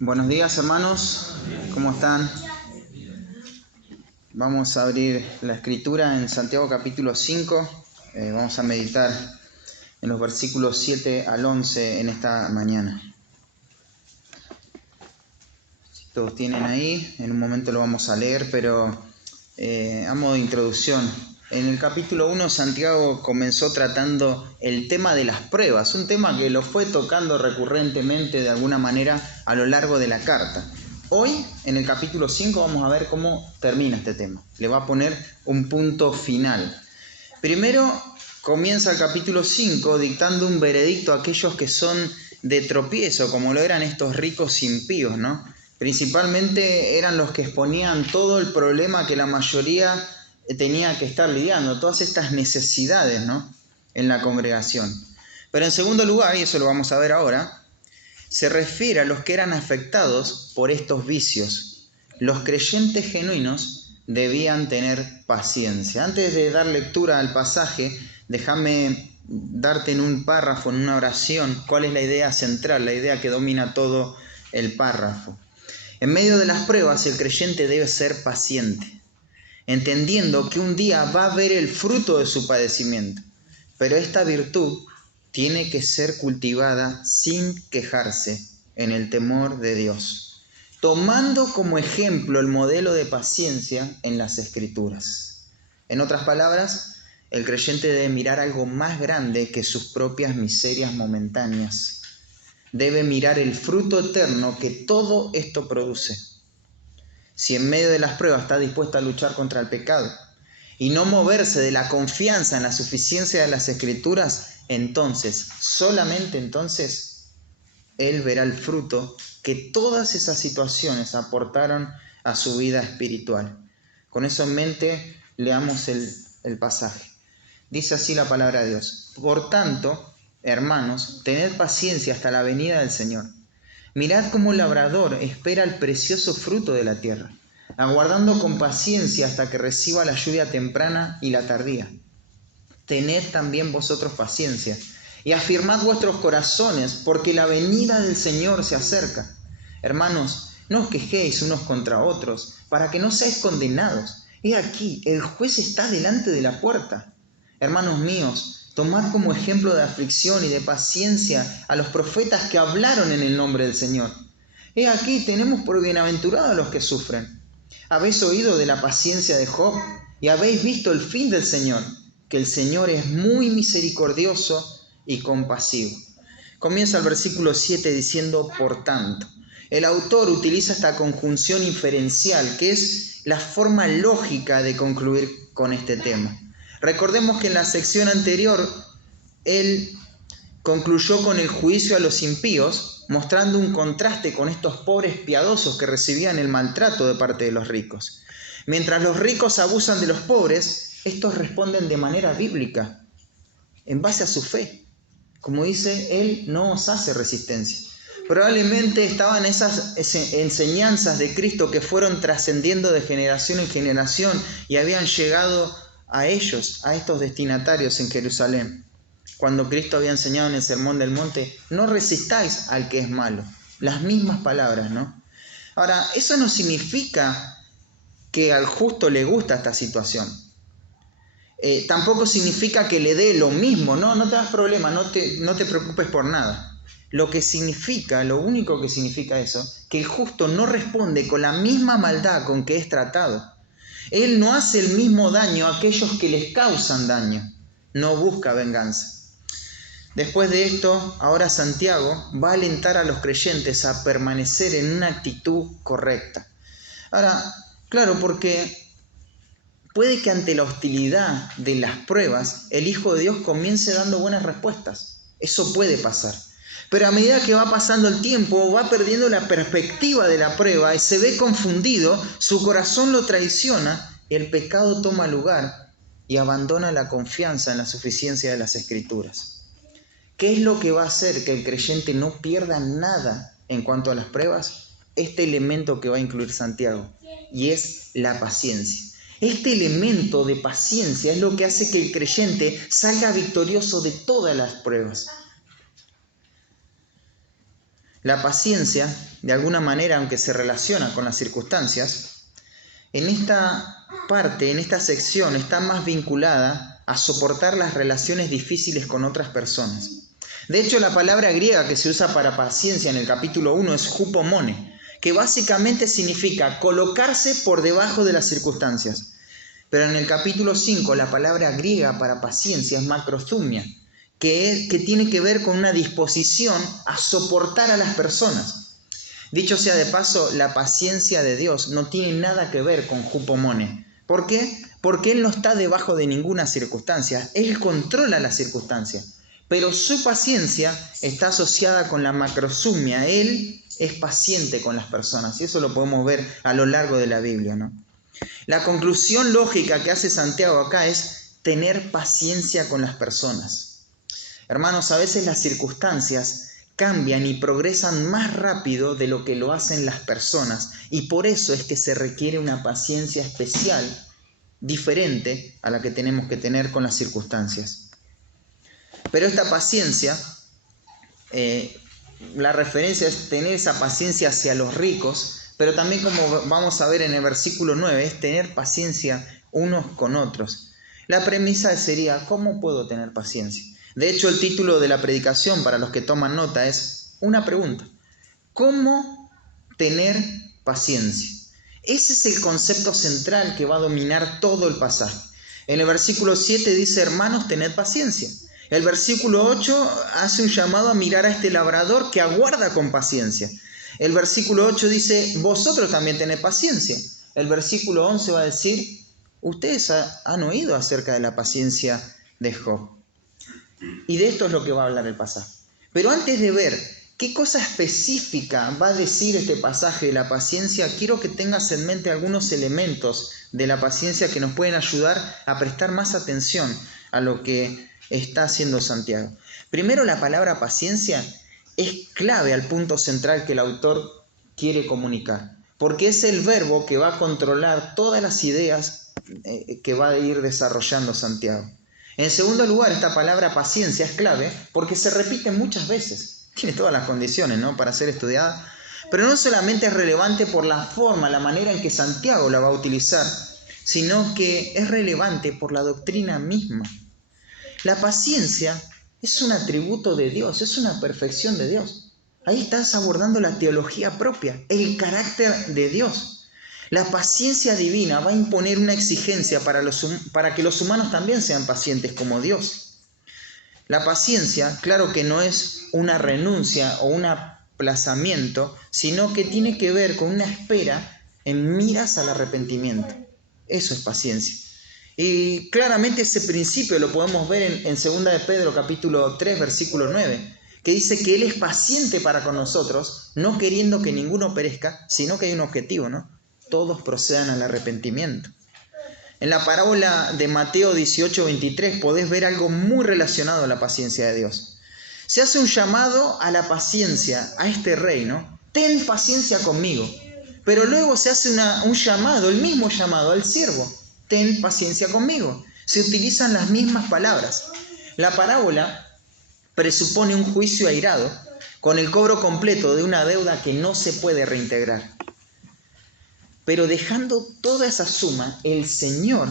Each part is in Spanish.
Buenos días, hermanos, ¿cómo están? Vamos a abrir la escritura en Santiago capítulo 5. Vamos a meditar en los versículos 7 al 11 en esta mañana. Si todos tienen ahí, en un momento lo vamos a leer, pero a modo de introducción. En el capítulo 1 Santiago comenzó tratando el tema de las pruebas, un tema que lo fue tocando recurrentemente de alguna manera a lo largo de la carta. Hoy, en el capítulo 5, vamos a ver cómo termina este tema. Le va a poner un punto final. Primero, comienza el capítulo 5 dictando un veredicto a aquellos que son de tropiezo, como lo eran estos ricos impíos, ¿no? Principalmente eran los que exponían todo el problema que la mayoría tenía que estar lidiando, todas estas necesidades, ¿no?, en la congregación. Pero en segundo lugar, y eso lo vamos a ver ahora, se refiere a los que eran afectados por estos vicios. Los creyentes genuinos debían tener paciencia. Antes de dar lectura al pasaje, déjame darte en un párrafo, en una oración, cuál es la idea central, la idea que domina todo el párrafo. En medio de las pruebas, el creyente debe ser paciente, entendiendo que un día va a ver el fruto de su padecimiento. Pero esta virtud tiene que ser cultivada sin quejarse, en el temor de Dios, tomando como ejemplo el modelo de paciencia en las Escrituras. En otras palabras, el creyente debe mirar algo más grande que sus propias miserias momentáneas. Debe mirar el fruto eterno que todo esto produce. Si en medio de las pruebas está dispuesto a luchar contra el pecado y no moverse de la confianza en la suficiencia de las Escrituras, entonces, solamente entonces, él verá el fruto que todas esas situaciones aportaron a su vida espiritual. Con eso en mente, leamos el pasaje. Dice así la palabra de Dios: Por tanto, hermanos, tened paciencia hasta la venida del Señor. Mirad cómo el labrador espera el precioso fruto de la tierra, aguardando con paciencia hasta que reciba la lluvia temprana y la tardía. Tened también vosotros paciencia y afirmad vuestros corazones, porque la venida del Señor se acerca. Hermanos, no os quejéis unos contra otros, para que no seáis condenados. He aquí, el juez está delante de la puerta. Hermanos míos, tomad como ejemplo de aflicción y de paciencia a los profetas que hablaron en el nombre del Señor. He aquí, tenemos por bienaventurados a los que sufren. Habéis oído de la paciencia de Job y habéis visto el fin del Señor, que el Señor es muy misericordioso y compasivo. Comienza el versículo 7 diciendo por tanto. El autor utiliza esta conjunción inferencial, que es la forma lógica de concluir con este tema. Recordemos que en la sección anterior, él concluyó con el juicio a los impíos, mostrando un contraste con estos pobres piadosos que recibían el maltrato de parte de los ricos. Mientras los ricos abusan de los pobres, estos responden de manera bíblica, en base a su fe. Como dice, Él no os hace resistencia. Probablemente estaban esas enseñanzas de Cristo que fueron trascendiendo de generación en generación y habían llegado a ellos, a estos destinatarios en Jerusalén. Cuando Cristo había enseñado en el Sermón del Monte, no resistáis al que es malo. Las mismas palabras, ¿no? Ahora, eso no significa que al justo le gusta esta situación. Tampoco significa que le dé lo mismo, no te das problema, no te preocupes por nada. Lo único que significa eso, que el justo no responde con la misma maldad con que es tratado. Él no hace el mismo daño a aquellos que les causan daño, no busca venganza. Después de esto, ahora Santiago va a alentar a los creyentes a permanecer en una actitud correcta. Ahora, claro, porque puede que ante la hostilidad de las pruebas, el Hijo de Dios comience dando buenas respuestas. Eso puede pasar. Pero a medida que va pasando el tiempo, va perdiendo la perspectiva de la prueba y se ve confundido, su corazón lo traiciona y el pecado toma lugar y abandona la confianza en la suficiencia de las Escrituras. ¿Qué es lo que va a hacer que el creyente no pierda nada en cuanto a las pruebas? Este elemento que va a incluir Santiago, y es la paciencia. Este elemento de paciencia es lo que hace que el creyente salga victorioso de todas las pruebas. La paciencia, de alguna manera, aunque se relaciona con las circunstancias, en esta parte, en esta sección, está más vinculada a soportar las relaciones difíciles con otras personas. De hecho, la palabra griega que se usa para paciencia en el capítulo 1 es hupomone, que básicamente significa colocarse por debajo de las circunstancias. Pero en el capítulo 5 la palabra griega para paciencia es macrothumia, que tiene que ver con una disposición a soportar a las personas. Dicho sea de paso, la paciencia de Dios no tiene nada que ver con hupomone. ¿Por qué? Porque Él no está debajo de ninguna circunstancia. Él controla las circunstancias. Pero su paciencia está asociada con la macrothumia. Él es paciente con las personas. Y eso lo podemos ver a lo largo de la Biblia, ¿no? La conclusión lógica que hace Santiago acá es tener paciencia con las personas. Hermanos, a veces las circunstancias cambian y progresan más rápido de lo que lo hacen las personas, y por eso es que se requiere una paciencia especial, diferente a la que tenemos que tener con las circunstancias. Pero esta paciencia, la referencia es tener esa paciencia hacia los ricos, pero también, como vamos a ver en el versículo 9, es tener paciencia unos con otros. La premisa sería, ¿cómo puedo tener paciencia? De hecho, el título de la predicación, para los que toman nota, es una pregunta. ¿Cómo tener paciencia? Ese es el concepto central que va a dominar todo el pasaje. En el versículo 7 dice, hermanos, tened paciencia. El versículo 8 hace un llamado a mirar a este labrador que aguarda con paciencia. El versículo 8 dice, vosotros también tened paciencia. El versículo 11 va a decir, ustedes han oído acerca de la paciencia de Job. Y de esto es lo que va a hablar el pasaje. Pero antes de ver qué cosa específica va a decir este pasaje de la paciencia, quiero que tengas en mente algunos elementos de la paciencia que nos pueden ayudar a prestar más atención a lo que está haciendo Santiago. Primero, la palabra paciencia es clave al punto central que el autor quiere comunicar, porque es el verbo que va a controlar todas las ideas que va a ir desarrollando Santiago. En segundo lugar, esta palabra paciencia es clave porque se repite muchas veces. Tiene todas las condiciones, ¿no?, para ser estudiada. Pero no solamente es relevante por la forma, la manera en que Santiago la va a utilizar, sino que es relevante por la doctrina misma. La paciencia es un atributo de Dios, es una perfección de Dios. Ahí estás abordando la teología propia, el carácter de Dios. La paciencia divina va a imponer una exigencia para que los humanos también sean pacientes como Dios. La paciencia, claro que no es una renuncia o un aplazamiento, sino que tiene que ver con una espera en miras al arrepentimiento. Eso es paciencia. Y claramente ese principio lo podemos ver en 2 de Pedro capítulo 3 versículo 9, que dice que Él es paciente para con nosotros, no queriendo que ninguno perezca, sino que hay un objetivo, ¿no? Todos procedan al arrepentimiento. En la parábola de Mateo 18:23 podés ver algo muy relacionado a la paciencia de Dios. Se hace un llamado a la paciencia a este rey, ¿no? Ten paciencia conmigo. Pero luego se hace un llamado, el mismo llamado al siervo. Ten paciencia conmigo. Se utilizan las mismas palabras. La parábola presupone un juicio airado con el cobro completo de una deuda que no se puede reintegrar. Pero dejando toda esa suma, el Señor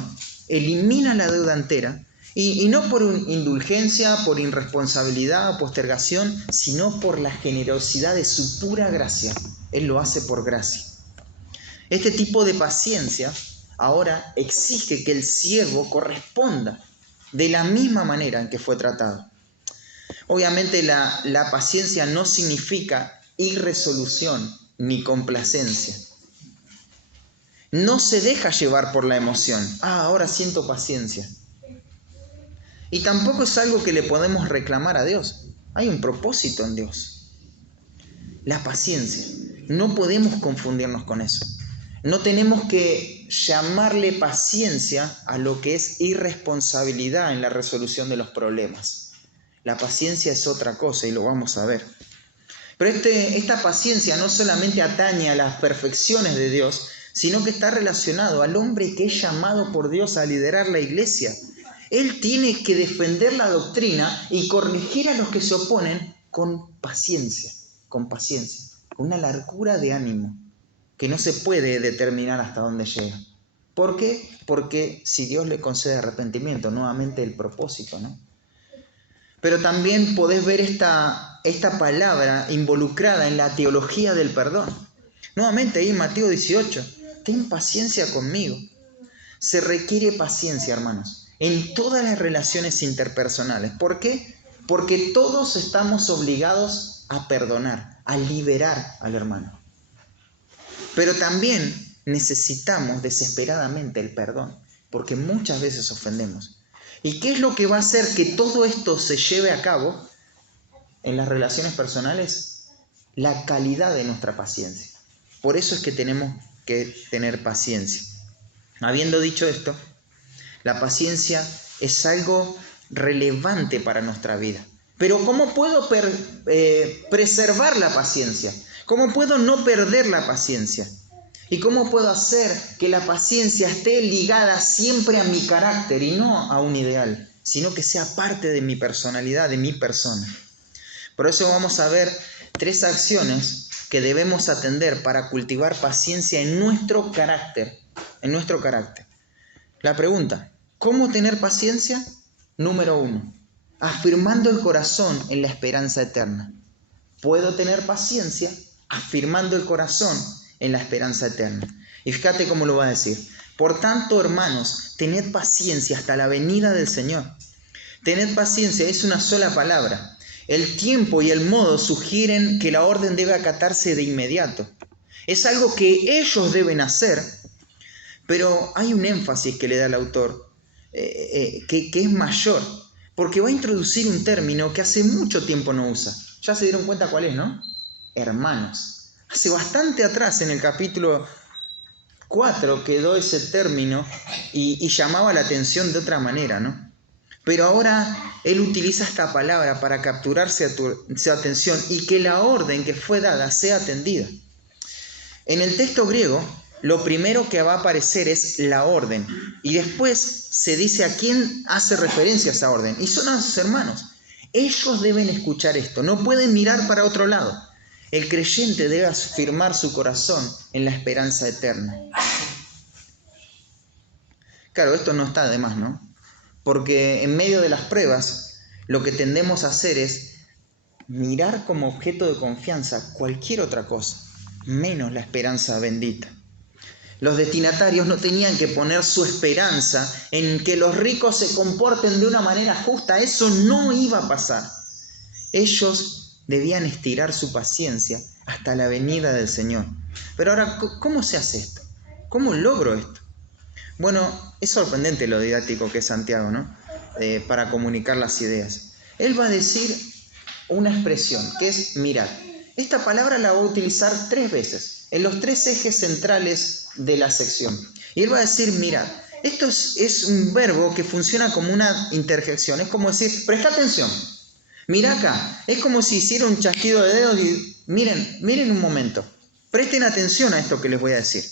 elimina la deuda entera, y no por indulgencia, por irresponsabilidad o postergación, sino por la generosidad de su pura gracia. Él lo hace por gracia. Este tipo de paciencia ahora exige que el siervo corresponda de la misma manera en que fue tratado. Obviamente la paciencia no significa irresolución ni complacencia. No se deja llevar por la emoción. Ahora siento paciencia. Y tampoco es algo que le podemos reclamar a Dios. Hay un propósito en Dios. La paciencia. No podemos confundirnos con eso. No tenemos que llamarle paciencia a lo que es irresponsabilidad en la resolución de los problemas. La paciencia es otra cosa y lo vamos a ver. Pero esta paciencia no solamente atañe a las perfecciones de Dios, sino que está relacionado al hombre que es llamado por Dios a liderar la iglesia. Él tiene que defender la doctrina y corregir a los que se oponen con paciencia, con paciencia, con una largura de ánimo que no se puede determinar hasta dónde llega. ¿Por qué? Porque si Dios le concede arrepentimiento, nuevamente el propósito, ¿no? Pero también podés ver esta palabra involucrada en la teología del perdón. Nuevamente ahí en Mateo 18, ten paciencia conmigo. Se requiere paciencia, hermanos, en todas las relaciones interpersonales. ¿Por qué? Porque todos estamos obligados a perdonar, a liberar al hermano. Pero también necesitamos desesperadamente el perdón, porque muchas veces ofendemos. ¿Y qué es lo que va a hacer que todo esto se lleve a cabo en las relaciones personales? La calidad de nuestra paciencia. Por eso es que tenemos que tener paciencia. Habiendo dicho esto, la paciencia es algo relevante para nuestra vida. Pero ¿cómo puedo preservar la paciencia? ¿Cómo puedo no perder la paciencia? ¿Y cómo puedo hacer que la paciencia esté ligada siempre a mi carácter y no a un ideal, sino que sea parte de mi personalidad, de mi persona? Por eso vamos a ver 3 acciones que debemos atender para cultivar paciencia en nuestro carácter. La pregunta, ¿cómo tener paciencia? Número 1, afirmando el corazón en la esperanza eterna. Puedo tener paciencia afirmando el corazón en la esperanza eterna. Y fíjate cómo lo va a decir. Por tanto, hermanos, tened paciencia hasta la venida del Señor. Tened paciencia es una sola palabra. El tiempo y el modo sugieren que la orden debe acatarse de inmediato. Es algo que ellos deben hacer, pero hay un énfasis que le da el autor, que es mayor, porque va a introducir un término que hace mucho tiempo no usa. Ya se dieron cuenta cuál es, ¿no? Hermanos. Hace bastante atrás, en el capítulo 4, quedó ese término y llamaba la atención de otra manera, ¿no? Pero ahora él utiliza esta palabra para capturar su atención y que la orden que fue dada sea atendida. En el texto griego, lo primero que va a aparecer es la orden. Y después se dice a quién hace referencia a esa orden. Y son a sus hermanos. Ellos deben escuchar esto. No pueden mirar para otro lado. El creyente debe afirmar su corazón en la esperanza eterna. Claro, esto no está de más, ¿no? Porque en medio de las pruebas, lo que tendemos a hacer es mirar como objeto de confianza cualquier otra cosa, menos la esperanza bendita. Los destinatarios no tenían que poner su esperanza en que los ricos se comporten de una manera justa. Eso no iba a pasar. Ellos debían estirar su paciencia hasta la venida del Señor. Pero ahora, ¿cómo se hace esto? ¿Cómo logro esto? Bueno, es sorprendente lo didáctico que es Santiago, ¿no? Para comunicar las ideas. Él va a decir una expresión que es mirad. Esta palabra la va a utilizar 3 veces, en los 3 ejes centrales de la sección. Y él va a decir mirad. Esto es un verbo que funciona como una interjección. Es como decir, presta atención. Mira acá. Es como si hiciera un chasquido de dedos y miren un momento. Presten atención a esto que les voy a decir.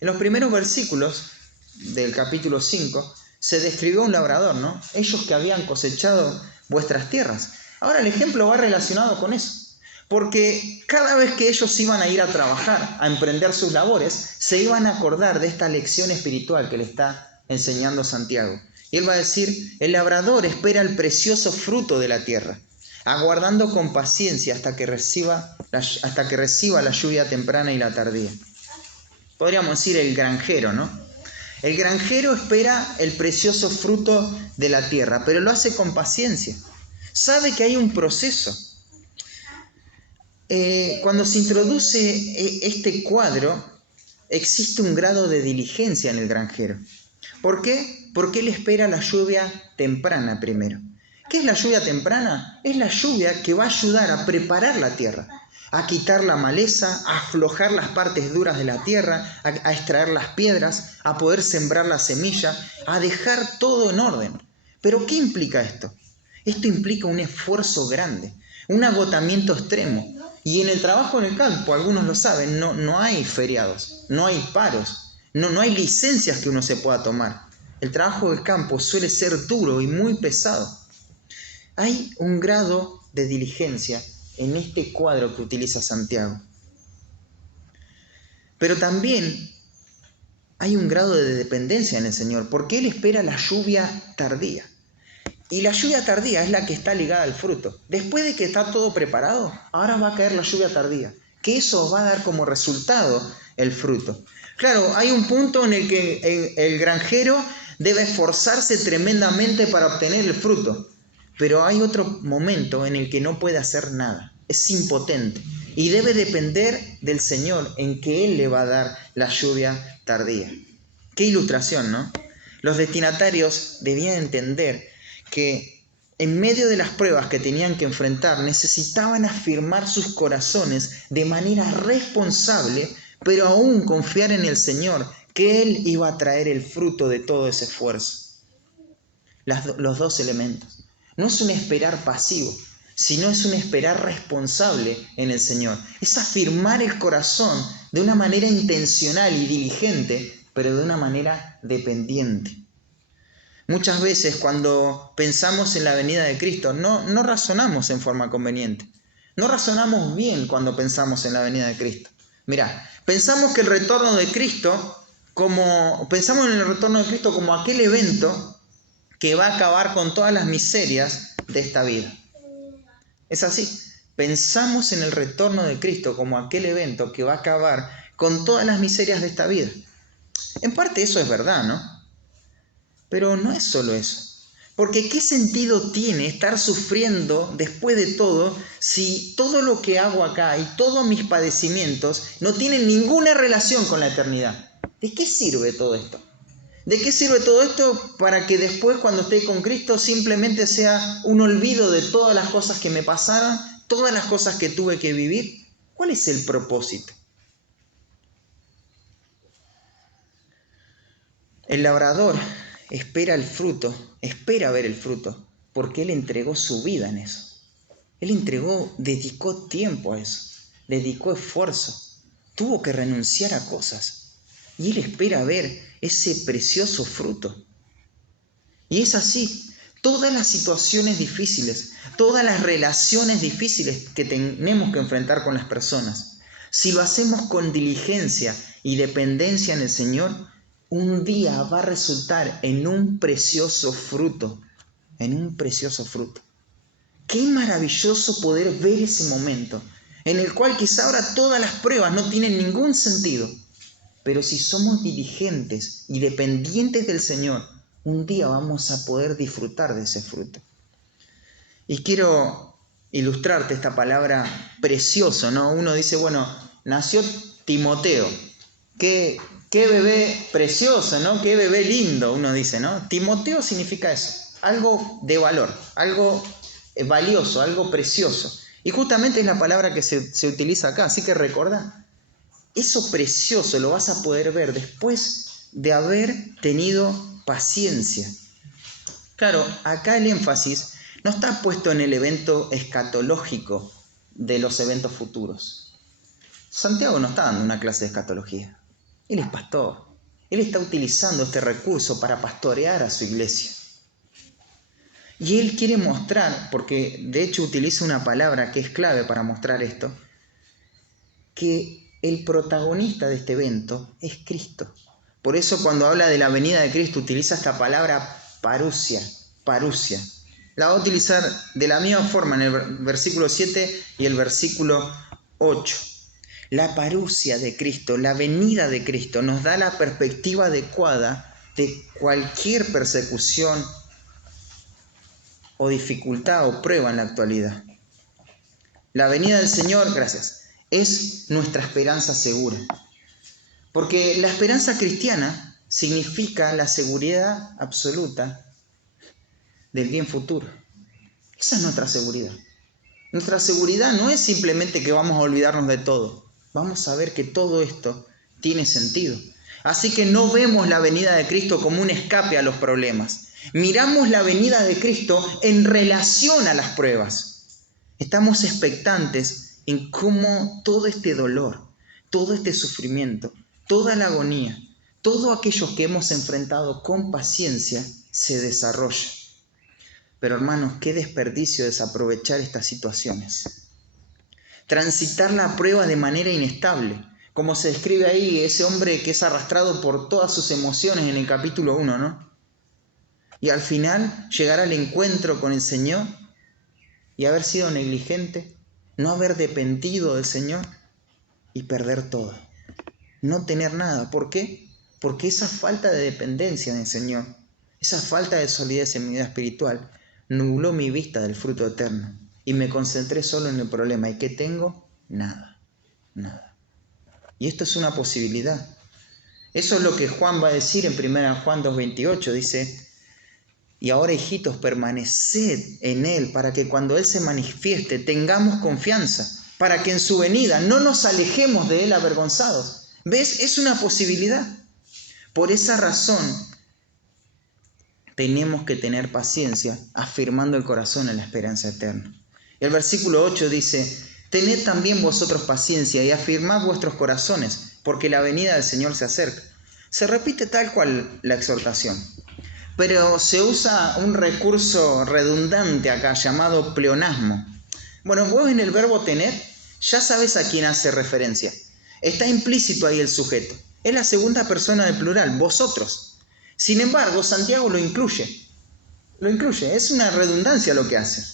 En los primeros versículos del capítulo 5 se describió un labrador, ¿no? Ellos que habían cosechado vuestras tierras. Ahora el ejemplo va relacionado con eso. Porque cada vez que ellos iban a ir a trabajar, a emprender sus labores, se iban a acordar de esta lección espiritual que le está enseñando Santiago. Y él va a decir, el labrador espera el precioso fruto de la tierra, aguardando con paciencia hasta que reciba la lluvia temprana y la tardía. Podríamos decir el granjero, ¿no? El granjero espera el precioso fruto de la tierra, pero lo hace con paciencia. Sabe que hay un proceso. Cuando se introduce este cuadro, existe un grado de diligencia en el granjero. ¿Por qué? Porque él espera la lluvia temprana primero. ¿Qué es la lluvia temprana? Es la lluvia que va a ayudar a preparar la tierra, a quitar la maleza, a aflojar las partes duras de la tierra, a extraer las piedras, a poder sembrar la semilla, a dejar todo en orden. ¿Pero qué implica esto? Esto implica un esfuerzo grande, un agotamiento extremo. Y en el trabajo en el campo, algunos lo saben, no hay feriados, no hay paros, no hay licencias que uno se pueda tomar. El trabajo del campo suele ser duro y muy pesado. Hay un grado de diligencia en este cuadro que utiliza Santiago. Pero también hay un grado de dependencia en el Señor, porque Él espera la lluvia tardía. Y la lluvia tardía es la que está ligada al fruto. Después de que está todo preparado, ahora va a caer la lluvia tardía, que eso va a dar como resultado el fruto. Claro, hay un punto en el que el granjero debe esforzarse tremendamente para obtener el fruto, pero hay otro momento en el que no puede hacer nada, es impotente y debe depender del Señor en que Él le va a dar la lluvia tardía. Qué ilustración, ¿no? Los destinatarios debían entender que en medio de las pruebas que tenían que enfrentar necesitaban afirmar sus corazones de manera responsable, pero aún confiar en el Señor, que Él iba a traer el fruto de todo ese esfuerzo. Los dos elementos. No es un esperar pasivo, sino es un esperar responsable en el Señor. Es afirmar el corazón de una manera intencional y diligente, pero de una manera dependiente. Muchas veces cuando pensamos en la venida de Cristo, no razonamos en forma conveniente. No razonamos bien cuando pensamos en la venida de Cristo. Mirá, pensamos en el retorno de Cristo como aquel evento que va a acabar con todas las miserias de esta vida. Es así. Pensamos en el retorno de Cristo como aquel evento que va a acabar con todas las miserias de esta vida. En parte eso es verdad, ¿no? Pero no es solo eso. Porque ¿qué sentido tiene estar sufriendo después de todo si todo lo que hago acá y todos mis padecimientos no tienen ninguna relación con la eternidad? ¿De qué sirve todo esto? ¿De qué sirve todo esto para que después cuando esté con Cristo simplemente sea un olvido de todas las cosas que me pasaron, todas las cosas que tuve que vivir? ¿Cuál es el propósito? El labrador espera el fruto, espera ver el fruto, porque Él entregó su vida en eso. Él dedicó tiempo a eso, dedicó esfuerzo, tuvo que renunciar a cosas. Y Él espera ver ese precioso fruto. Y es así, todas las situaciones difíciles, todas las relaciones difíciles que tenemos que enfrentar con las personas, si lo hacemos con diligencia y dependencia en el Señor, un día va a resultar en un precioso fruto, en un precioso fruto. Qué maravilloso poder ver ese momento, en el cual quizá ahora todas las pruebas no tienen ningún sentido, pero si somos diligentes y dependientes del Señor, un día vamos a poder disfrutar de ese fruto. Y quiero ilustrarte esta palabra precioso, ¿no? Uno dice, bueno, nació Timoteo. Qué bebé precioso, ¿no? Qué bebé lindo, uno dice, ¿no? Timoteo significa eso, algo de valor, algo valioso, algo precioso. Y justamente es la palabra que se utiliza acá, así que recordá, eso precioso lo vas a poder ver después de haber tenido paciencia. Claro, acá el énfasis no está puesto en el evento escatológico de los eventos futuros. Santiago no está dando una clase de escatología. Él es pastor. Él está utilizando este recurso para pastorear a su iglesia. Y él quiere mostrar, porque de hecho utiliza una palabra que es clave para mostrar esto, que el protagonista de este evento es Cristo. Por eso cuando habla de la venida de Cristo utiliza esta palabra parusia. La va a utilizar de la misma forma en el versículo 7 y el versículo 8. La parusia de Cristo, la venida de Cristo, nos da la perspectiva adecuada de cualquier persecución o dificultad o prueba en la actualidad. La venida del Señor, gracias, es nuestra esperanza segura. Porque la esperanza cristiana significa la seguridad absoluta del bien futuro. Esa es nuestra seguridad. Nuestra seguridad no es simplemente que vamos a olvidarnos de todo. Vamos a ver que todo esto tiene sentido. Así que no vemos la venida de Cristo como un escape a los problemas. Miramos la venida de Cristo en relación a las pruebas. Estamos expectantes en cómo todo este dolor, todo este sufrimiento, toda la agonía, todo aquello que hemos enfrentado con paciencia se desarrolla. Pero hermanos, qué desperdicio desaprovechar estas situaciones. transitar la prueba de manera inestable. Como se describe ahí, ese hombre que es arrastrado por todas sus emociones en el capítulo 1, ¿no? Y al final llegar al encuentro con el Señor y haber sido negligente, no haber dependido del Señor y perder todo. No tener nada. ¿Por qué? Porque esa falta de dependencia del Señor, esa falta de solidez en mi vida espiritual, nubló mi vista del fruto eterno y me concentré solo en el problema. ¿Y qué tengo? Nada, nada. Y esto es una posibilidad. Eso es lo que Juan va a decir en 1 Juan 2:28. Dice: y ahora, hijitos, permaneced en Él para que cuando Él se manifieste tengamos confianza, para que en su venida no nos alejemos de Él avergonzados. ¿Ves? Es una posibilidad. Por esa razón tenemos que tener paciencia, afirmando el corazón en la esperanza eterna. El versículo 8 dice: tened también vosotros paciencia y afirmad vuestros corazones, porque la venida del Señor se acerca. Se repite tal cual la exhortación, pero se usa un recurso redundante acá llamado pleonasmo. Bueno, vos en el verbo tener ya sabes a quién hace referencia. Está implícito ahí el sujeto. Es la segunda persona del plural, vosotros. Sin embargo, Santiago lo incluye. Lo incluye, es una redundancia lo que hace.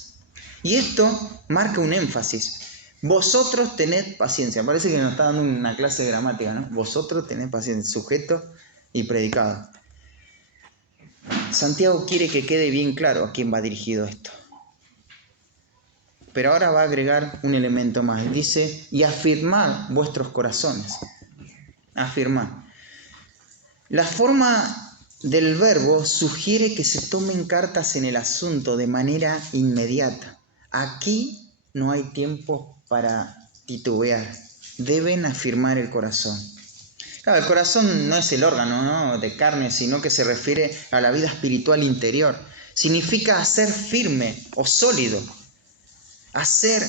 Y esto marca un énfasis. Vosotros tened paciencia. Parece que nos está dando una clase de gramática, ¿no? Vosotros tened paciencia, sujeto y predicado. Santiago quiere que quede bien claro a quién va dirigido esto. Pero ahora va a agregar un elemento más. Dice: y afirmad vuestros corazones. Afirmad. La forma del verbo sugiere que se tomen cartas en el asunto de manera inmediata. Aquí no hay tiempo para titubear. Deben afirmar el corazón. Claro, el corazón no es el órgano, ¿no?, de carne, sino que se refiere a la vida espiritual interior. Significa hacer firme o sólido. Hacer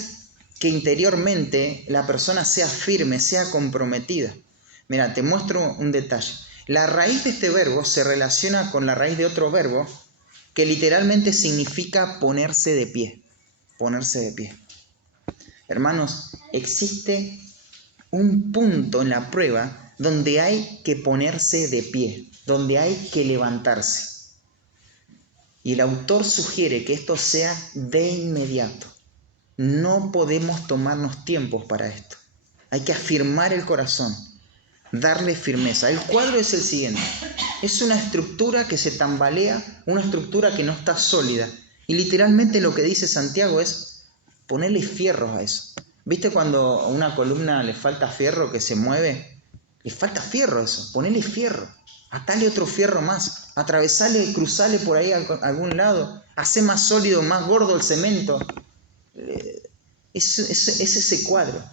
que interiormente la persona sea firme, sea comprometida. Mira, te muestro un detalle. La raíz de este verbo se relaciona con la raíz de otro verbo que literalmente significa ponerse de pie. Ponerse de pie. Hermanos, existe un punto en la prueba donde hay que ponerse de pie, donde hay que levantarse. Y el autor sugiere que esto sea de inmediato. No podemos tomarnos tiempos para esto. Hay que afirmar el corazón, darle firmeza. El cuadro es el siguiente. Es una estructura que se tambalea, una estructura que no está sólida. Y literalmente lo que dice Santiago es ponerle fierros a eso. ¿Viste cuando a una columna le falta fierro que se mueve? Le falta fierro a eso, ponerle fierro. Atale otro fierro más, atravesale, cruzale por ahí a algún lado, hace más sólido, más gordo el cemento. Es ese cuadro.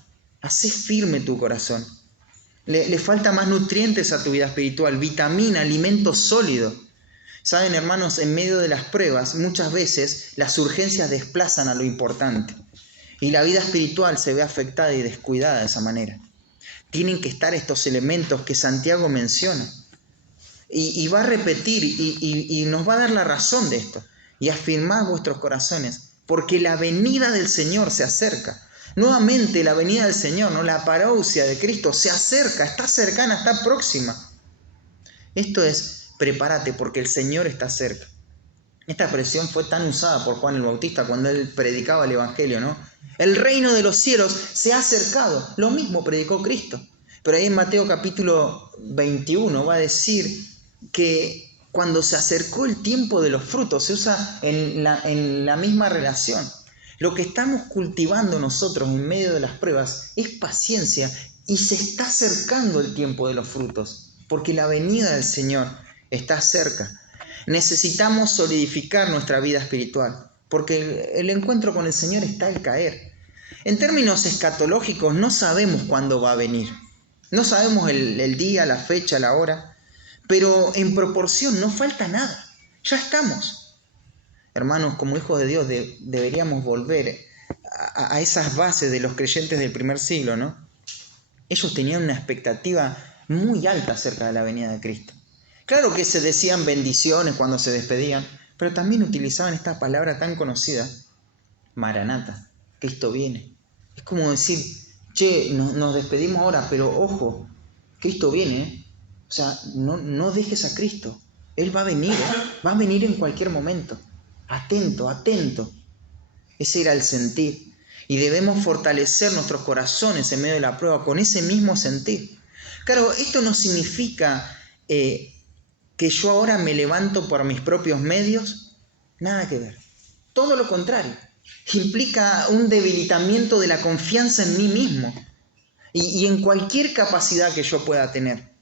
Hacé firme tu corazón. Le falta más nutrientes a tu vida espiritual, vitamina, alimento sólido. Saben, hermanos, en medio de las pruebas, muchas veces las urgencias desplazan a lo importante. Y la vida espiritual se ve afectada y descuidada de esa manera. Tienen que estar estos elementos que Santiago menciona. Y va a repetir y nos va a dar la razón de esto. Y afirmad vuestros corazones, porque la venida del Señor se acerca. Nuevamente la venida del Señor, ¿no?, la parousia de Cristo se acerca, está cercana, está próxima. Esto es, prepárate porque el Señor está cerca. Esta expresión fue tan usada por Juan el Bautista cuando él predicaba el Evangelio, ¿no? El reino de los cielos se ha acercado. Lo mismo predicó Cristo. Pero ahí en Mateo capítulo 21 va a decir que cuando se acercó el tiempo de los frutos, se usa en la misma relación. Lo que estamos cultivando nosotros en medio de las pruebas es paciencia y se está acercando el tiempo de los frutos, porque la venida del Señor está cerca. Necesitamos solidificar nuestra vida espiritual, porque el encuentro con el Señor está al caer. En términos escatológicos no sabemos cuándo va a venir. No sabemos el día, la fecha, la hora, pero en proporción no falta nada. Ya estamos. Hermanos, como hijos de Dios deberíamos volver a esas bases de los creyentes del primer siglo, ¿no? Ellos tenían una expectativa muy alta acerca de la venida de Cristo. Claro que se decían bendiciones cuando se despedían, pero también utilizaban esta palabra tan conocida, Maranata, Cristo viene, Es como decir, che, nos despedimos ahora, pero ojo, Cristo viene, ¿eh? O sea, no dejes a Cristo. Él va a venir, ¿eh? Va a venir en cualquier momento. Atento, atento. Ese era el sentir. Y debemos fortalecer nuestros corazones en medio de la prueba con ese mismo sentir. Claro, esto no significa que yo ahora me levanto por mis propios medios. Nada que ver. Todo lo contrario. Implica un debilitamiento de la confianza en mí mismo y en cualquier capacidad que yo pueda tener.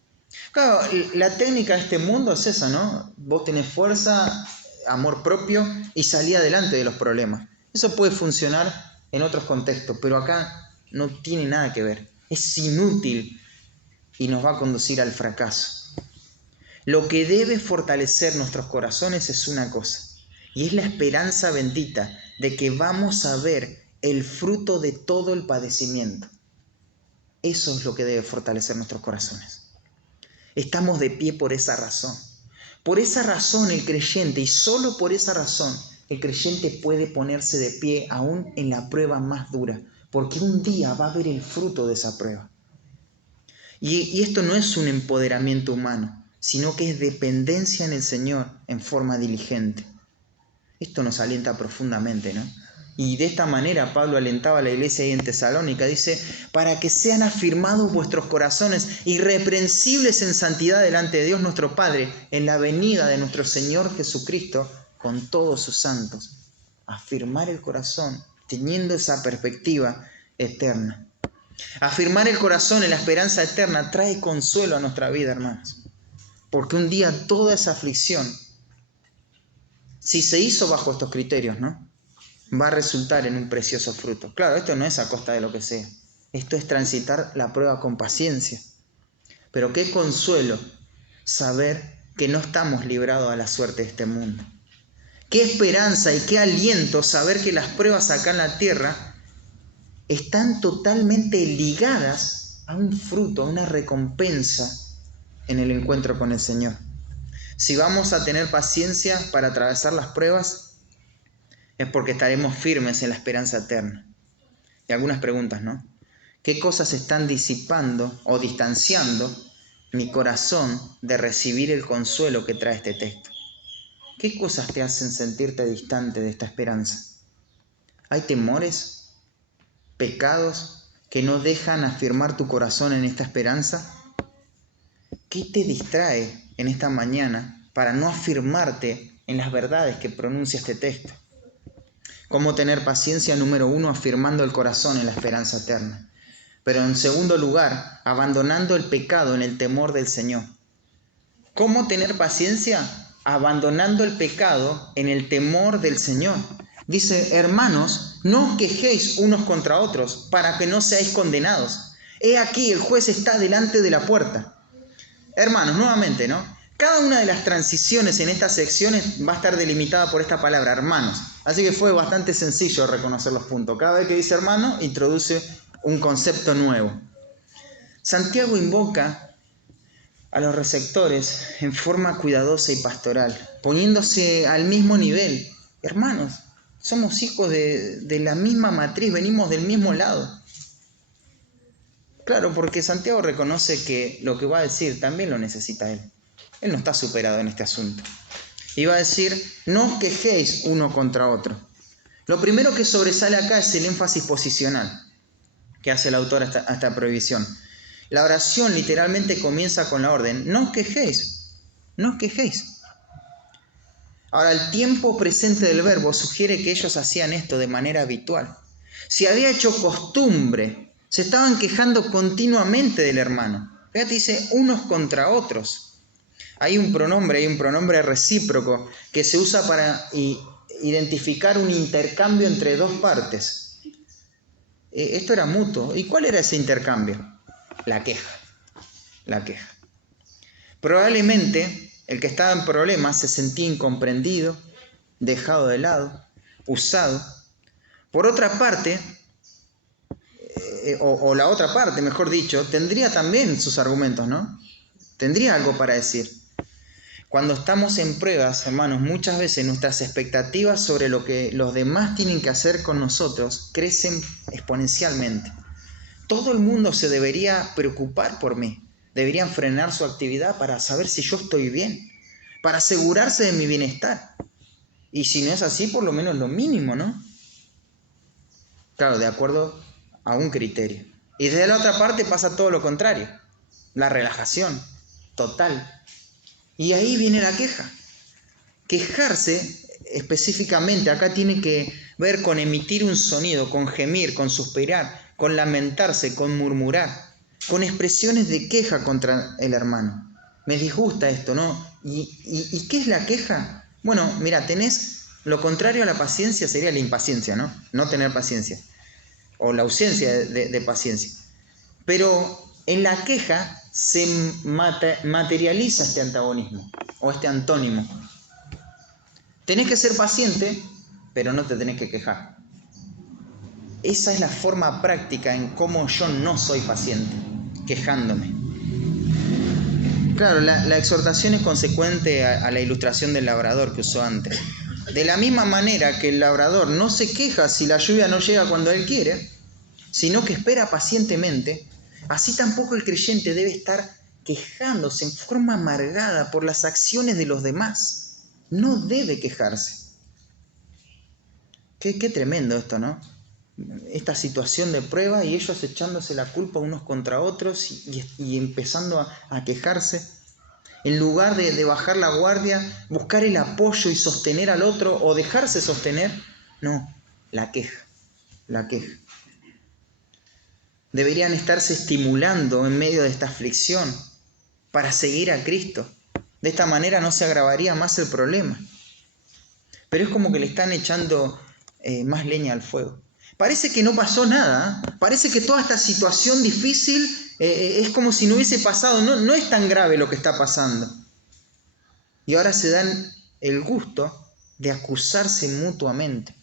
Claro, la técnica de este mundo es esa, ¿no? Vos tenés fuerza, amor propio y salí adelante de los problemas. Eso puede funcionar en otros contextos, pero acá no tiene nada que ver. Es inútil y nos va a conducir al fracaso. Lo que debe fortalecer nuestros corazones es una cosa, y es la esperanza bendita de que vamos a ver el fruto de todo el padecimiento. Eso es lo que debe fortalecer nuestros corazones. Estamos de pie por esa razón. Por esa razón el creyente, y solo por esa razón, el creyente puede ponerse de pie aún en la prueba más dura, porque un día va a ver el fruto de esa prueba. Y esto no es un empoderamiento humano, sino que es dependencia en el Señor en forma diligente. Esto nos alienta profundamente, ¿no? Y de esta manera Pablo alentaba a la iglesia ahí en Tesalónica, dice, para que sean afirmados vuestros corazones, irreprensibles en santidad delante de Dios nuestro Padre, en la venida de nuestro Señor Jesucristo con todos sus santos. Afirmar el corazón, teniendo esa perspectiva eterna. Afirmar el corazón en la esperanza eterna trae consuelo a nuestra vida, hermanos. Porque un día toda esa aflicción, si se hizo bajo estos criterios, ¿no?, va a resultar en un precioso fruto. Claro, esto no es a costa de lo que sea. Esto es transitar la prueba con paciencia. Pero qué consuelo saber que no estamos librados a la suerte de este mundo. Qué esperanza y qué aliento saber que las pruebas acá en la tierra están totalmente ligadas a un fruto, a una recompensa en el encuentro con el Señor. Si vamos a tener paciencia para atravesar las pruebas, es porque estaremos firmes en la esperanza eterna. Y algunas preguntas, ¿no? ¿Qué cosas están disipando o distanciando mi corazón de recibir el consuelo que trae este texto? ¿Qué cosas te hacen sentirte distante de esta esperanza? ¿Hay temores, pecados que no dejan afirmar tu corazón en esta esperanza? ¿Qué te distrae en esta mañana para no afirmarte en las verdades que pronuncia este texto? ¿Cómo tener paciencia? Número 1, afirmando el corazón en la esperanza eterna. Pero en segundo lugar, abandonando el pecado en el temor del Señor. ¿Cómo tener paciencia? Abandonando el pecado en el temor del Señor. Dice, hermanos, no os quejéis unos contra otros, para que no seáis condenados. He aquí, el juez está delante de la puerta. Hermanos, nuevamente, ¿no? Cada una de las transiciones en estas secciones va a estar delimitada por esta palabra, hermanos. Así que fue bastante sencillo reconocer los puntos. Cada vez que dice hermano, introduce un concepto nuevo. Santiago invoca a los receptores en forma cuidadosa y pastoral, poniéndose al mismo nivel. Hermanos, somos hijos de la misma matriz, venimos del mismo lado. Claro, porque Santiago reconoce que lo que va a decir también lo necesita él. Él no está superado en este asunto. Y va a decir, no os quejéis uno contra otro. Lo primero que sobresale acá es el énfasis posicional que hace el autor a esta prohibición. La oración literalmente comienza con la orden, no os quejéis, no os quejéis. Ahora, el tiempo presente del verbo sugiere que ellos hacían esto de manera habitual. Se había hecho costumbre, se estaban quejando continuamente del hermano. Fíjate, dice unos contra otros. Hay un pronombre recíproco que se usa para identificar un intercambio entre dos partes. Esto era mutuo. ¿Y cuál era ese intercambio? La queja. Probablemente el que estaba en problemas se sentía incomprendido, dejado de lado, usado. Por otra parte, o la otra parte, mejor dicho, tendría también sus argumentos, ¿no? Tendría algo para decir. Cuando estamos en pruebas, hermanos, muchas veces nuestras expectativas sobre lo que los demás tienen que hacer con nosotros crecen exponencialmente. Todo el mundo se debería preocupar por mí. Deberían frenar su actividad para saber si yo estoy bien, para asegurarse de mi bienestar. Y si no es así, por lo menos lo mínimo, ¿no? Claro, de acuerdo a un criterio. Y desde la otra parte pasa todo lo contrario. La relajación total. Y ahí viene la queja. Quejarse específicamente acá tiene que ver con emitir un sonido, con gemir, con suspirar, con lamentarse, con murmurar, con expresiones de queja contra el hermano. Me disgusta esto, ¿no? ¿Y qué es la queja? Bueno, mira, tenés lo contrario a la paciencia sería la impaciencia, ¿no? No tener paciencia, o la ausencia de paciencia. Pero en la queja se materializa este antagonismo, o este antónimo. Tenés que ser paciente, pero no te tenés que quejar. Esa es la forma práctica en cómo yo no soy paciente, quejándome. Claro, la exhortación es consecuente a la ilustración del labrador que usó antes. De la misma manera que el labrador no se queja si la lluvia no llega cuando él quiere, sino que espera pacientemente, así tampoco el creyente debe estar quejándose en forma amargada por las acciones de los demás. No debe quejarse. Qué tremendo esto, ¿no? Esta situación de prueba y ellos echándose la culpa unos contra otros y empezando a quejarse. En lugar de bajar la guardia, buscar el apoyo y sostener al otro o dejarse sostener, no, la queja. Deberían estarse estimulando en medio de esta aflicción para seguir a Cristo. De esta manera no se agravaría más el problema. Pero es como que le están echando más leña al fuego. Parece que no pasó nada, ¿eh? Parece que toda esta situación difícil es como si no hubiese pasado, no es tan grave lo que está pasando. Y ahora se dan el gusto de acusarse mutuamente.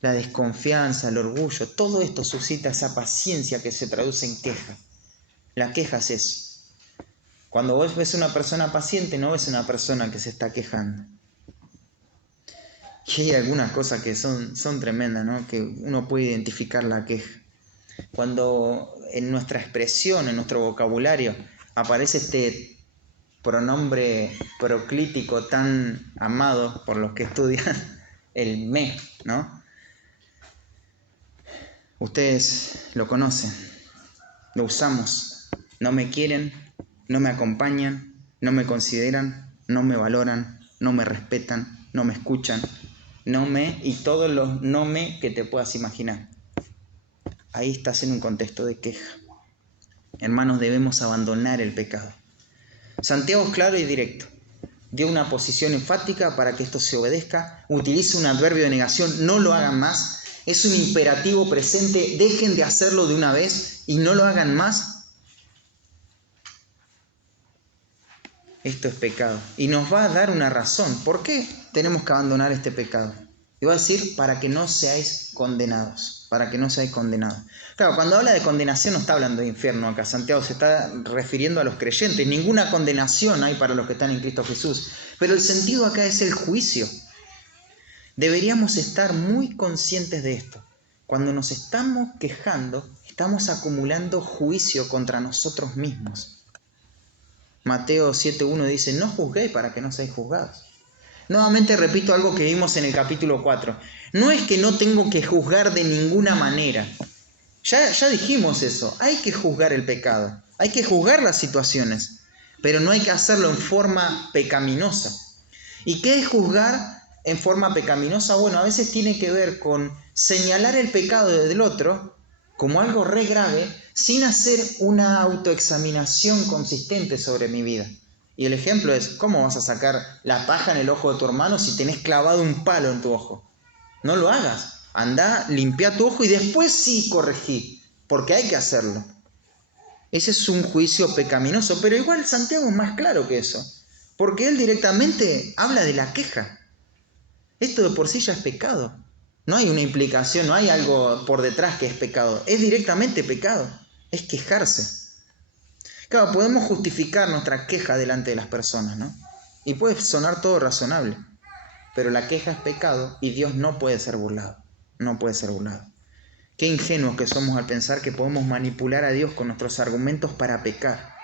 La desconfianza, el orgullo, todo esto suscita esa paciencia que se traduce en queja. La queja es eso. Cuando vos ves una persona paciente, no ves una persona que se está quejando. Y hay algunas cosas que son tremendas, ¿no? Que uno puede identificar la queja. Cuando en nuestra expresión, en nuestro vocabulario, aparece este pronombre proclítico tan amado por los que estudian, el me, ¿no? Ustedes lo conocen, lo usamos. No me quieren, no me acompañan, no me consideran, no me valoran, no me respetan, no me escuchan, y todos los no me que te puedas imaginar. Ahí estás en un contexto de queja. Hermanos, debemos abandonar el pecado. Santiago es claro y directo. Dio una posición enfática para que esto se obedezca. Utiliza un adverbio de negación, no lo hagan más. Es un imperativo presente, dejen de hacerlo de una vez y no lo hagan más. Esto es pecado. Y nos va a dar una razón. ¿Por qué tenemos que abandonar este pecado? Y va a decir, para que no seáis condenados. Para que no seáis condenados. Claro, cuando habla de condenación no está hablando de infierno acá. Santiago se está refiriendo a los creyentes. Ninguna condenación hay para los que están en Cristo Jesús. Pero el sentido acá es el juicio. Deberíamos estar muy conscientes de esto. Cuando nos estamos quejando, estamos acumulando juicio contra nosotros mismos. Mateo 7.1 dice, no juzguéis para que no seáis juzgados. Nuevamente repito algo que vimos en el capítulo 4. No es que no tengo que juzgar de ninguna manera. Ya dijimos eso. Hay que juzgar el pecado. Hay que juzgar las situaciones. Pero no hay que hacerlo en forma pecaminosa. ¿Y qué es juzgar en forma pecaminosa? Bueno, a veces tiene que ver con señalar el pecado del otro como algo re grave sin hacer una autoexaminación consistente sobre mi vida. Y el ejemplo es, ¿cómo vas a sacar la paja en el ojo de tu hermano si tenés clavado un palo en tu ojo? No lo hagas. Andá, limpia tu ojo y después sí corregí, porque hay que hacerlo. Ese es un juicio pecaminoso, pero igual Santiago es más claro que eso, porque él directamente habla de la queja. Esto de por sí ya es pecado. No hay una implicación, no hay algo por detrás que es pecado. Es directamente pecado. Es quejarse. Claro, podemos justificar nuestra queja delante de las personas, ¿no? Y puede sonar todo razonable, pero la queja es pecado y Dios no puede ser burlado. No puede ser burlado. Qué ingenuos que somos al pensar que podemos manipular a Dios con nuestros argumentos para pecar.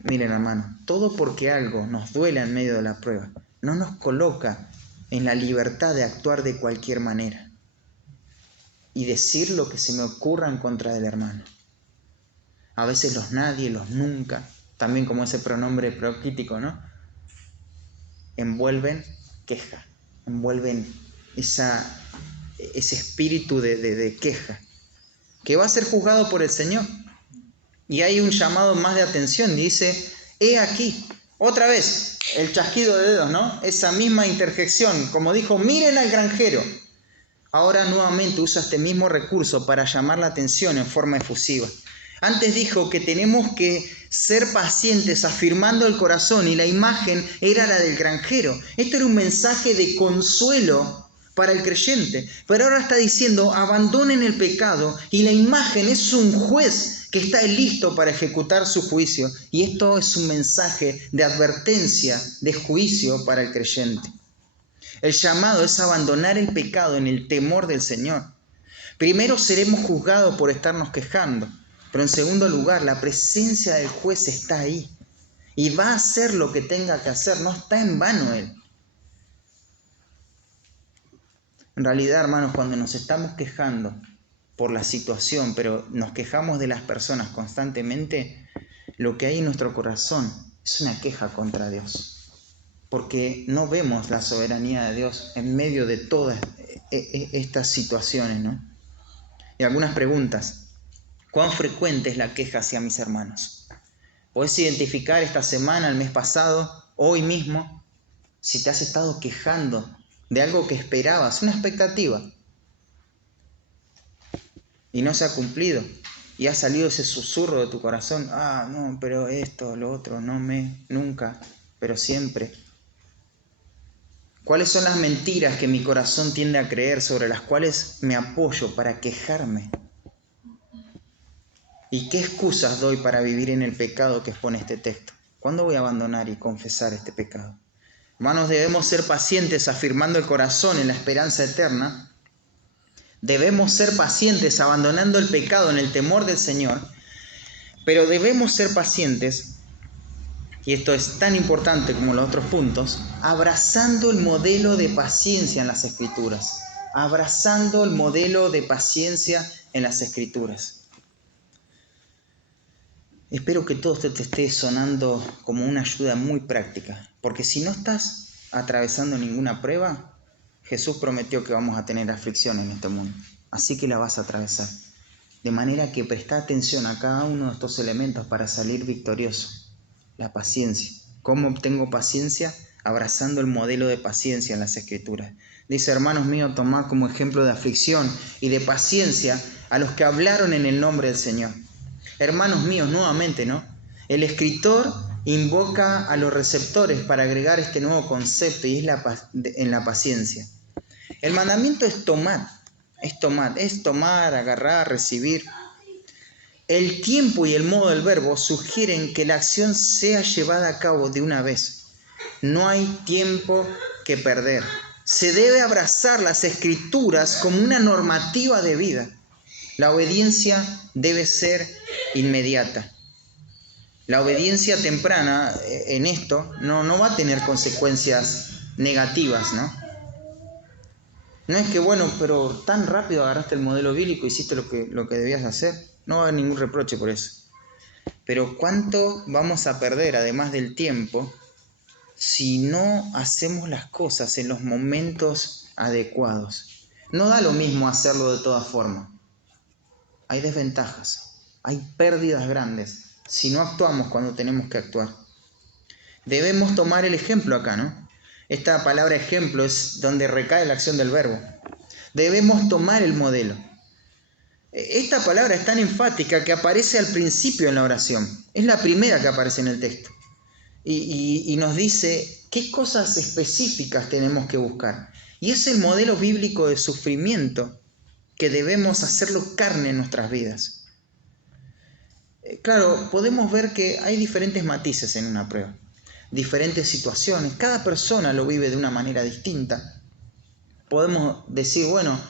Miren, hermano, todo porque algo nos duela en medio de la prueba, no nos coloca en la libertad de actuar de cualquier manera y decir lo que se me ocurra en contra del hermano. A veces los nadie, los nunca, también como ese pronombre procrítico, ¿no? Envuelven queja, envuelven ese espíritu de queja, que va a ser juzgado por el Señor. Y hay un llamado más de atención, dice, he aquí, otra vez, el chasquido de dedos, ¿no? Esa misma interjección, como dijo, miren al granjero. Ahora nuevamente usa este mismo recurso para llamar la atención en forma efusiva. Antes dijo que tenemos que ser pacientes afirmando el corazón y la imagen era la del granjero. Esto era un mensaje de consuelo para el creyente. Pero ahora está diciendo, abandonen el pecado y la imagen es un juez que está listo para ejecutar su juicio. Y esto es un mensaje de advertencia, de juicio para el creyente. El llamado es abandonar el pecado en el temor del Señor. Primero seremos juzgados por estarnos quejando, pero en segundo lugar, la presencia del juez está ahí y va a hacer lo que tenga que hacer, no está en vano él. En realidad, hermanos, cuando nos estamos quejando por la situación, pero nos quejamos de las personas constantemente, lo que hay en nuestro corazón es una queja contra Dios. Porque no vemos la soberanía de Dios en medio de todas estas situaciones, ¿no? Y algunas preguntas. ¿Cuán frecuente es la queja hacia mis hermanos? ¿Podés identificar esta semana, el mes pasado, hoy mismo, si te has estado quejando de algo que esperabas, una expectativa, y no se ha cumplido? Y ha salido ese susurro de tu corazón, no, pero esto, lo otro, nunca, pero siempre. ¿Cuáles son las mentiras que mi corazón tiende a creer, sobre las cuales me apoyo para quejarme? ¿Y qué excusas doy para vivir en el pecado que expone este texto? ¿Cuándo voy a abandonar y confesar este pecado? Hermanos, debemos ser pacientes afirmando el corazón en la esperanza eterna. Debemos ser pacientes abandonando el pecado en el temor del Señor. Pero debemos ser pacientes, y esto es tan importante como los otros puntos, abrazando el modelo de paciencia en las Escrituras. Abrazando el modelo de paciencia en las Escrituras. Espero que todo esto te esté sonando como una ayuda muy práctica, porque si no estás atravesando ninguna prueba, Jesús prometió que vamos a tener aflicción en este mundo, así que la vas a atravesar. De manera que presta atención a cada uno de estos elementos para salir victorioso. La paciencia. ¿Cómo obtengo paciencia? Abrazando el modelo de paciencia en las Escrituras. Dice, hermanos míos, tomad como ejemplo de aflicción y de paciencia a los que hablaron en el nombre del Señor. Hermanos míos, nuevamente, ¿no? El escritor invoca a los receptores para agregar este nuevo concepto y es en la paciencia. El mandamiento es tomar, agarrar, recibir. El tiempo y el modo del verbo sugieren que la acción sea llevada a cabo de una vez. No hay tiempo que perder. Se debe abrazar las Escrituras como una normativa de vida. La obediencia debe ser inmediata. La obediencia temprana en esto no va a tener consecuencias negativas, ¿no? No es que, bueno, pero tan rápido agarraste el modelo bíblico y hiciste lo que debías hacer. No va a haber ningún reproche por eso. Pero ¿cuánto vamos a perder, además del tiempo, si no hacemos las cosas en los momentos adecuados? No da lo mismo hacerlo de todas formas. Hay desventajas, hay pérdidas grandes si no actuamos cuando tenemos que actuar. Debemos tomar el ejemplo acá, ¿no? Esta palabra ejemplo es donde recae la acción del verbo. Debemos tomar el modelo. Esta palabra es tan enfática que aparece al principio en la oración. Es la primera que aparece en el texto. Y nos dice qué cosas específicas tenemos que buscar. Y es el modelo bíblico de sufrimiento que debemos hacerlo carne en nuestras vidas. Claro, podemos ver que hay diferentes matices en una prueba. diferentes situaciones. Cada persona lo vive de una manera distinta. Podemos decir, bueno,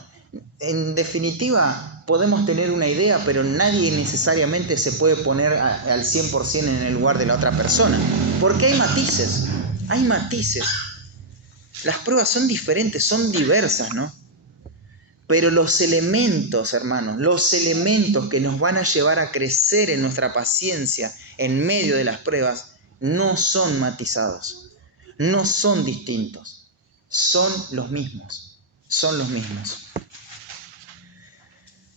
en definitiva podemos tener una idea, pero nadie necesariamente se puede poner al 100% en el lugar de la otra persona. Porque hay matices, hay matices. Las pruebas son diferentes, son diversas, ¿no? Pero los elementos, hermanos, los elementos que nos van a llevar a crecer en nuestra paciencia en medio de las pruebas, no son matizados, no son distintos, son los mismos, son los mismos.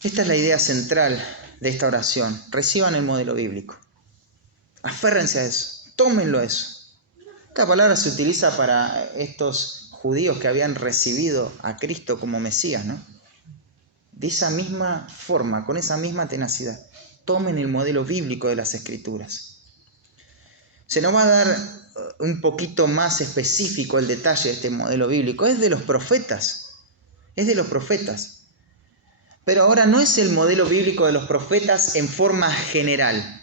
Esta es la idea central de esta oración. Reciban el modelo bíblico. Aférrense a eso, tómenlo a eso. Esta palabra se utiliza para estos judíos que habían recibido a Cristo como Mesías, ¿no? De esa misma forma, con esa misma tenacidad. Tomen el modelo bíblico de las Escrituras. Se nos va a dar un poquito más específico el detalle de este modelo bíblico. Es de los profetas. Es de los profetas. Pero ahora no es el modelo bíblico de los profetas en forma general.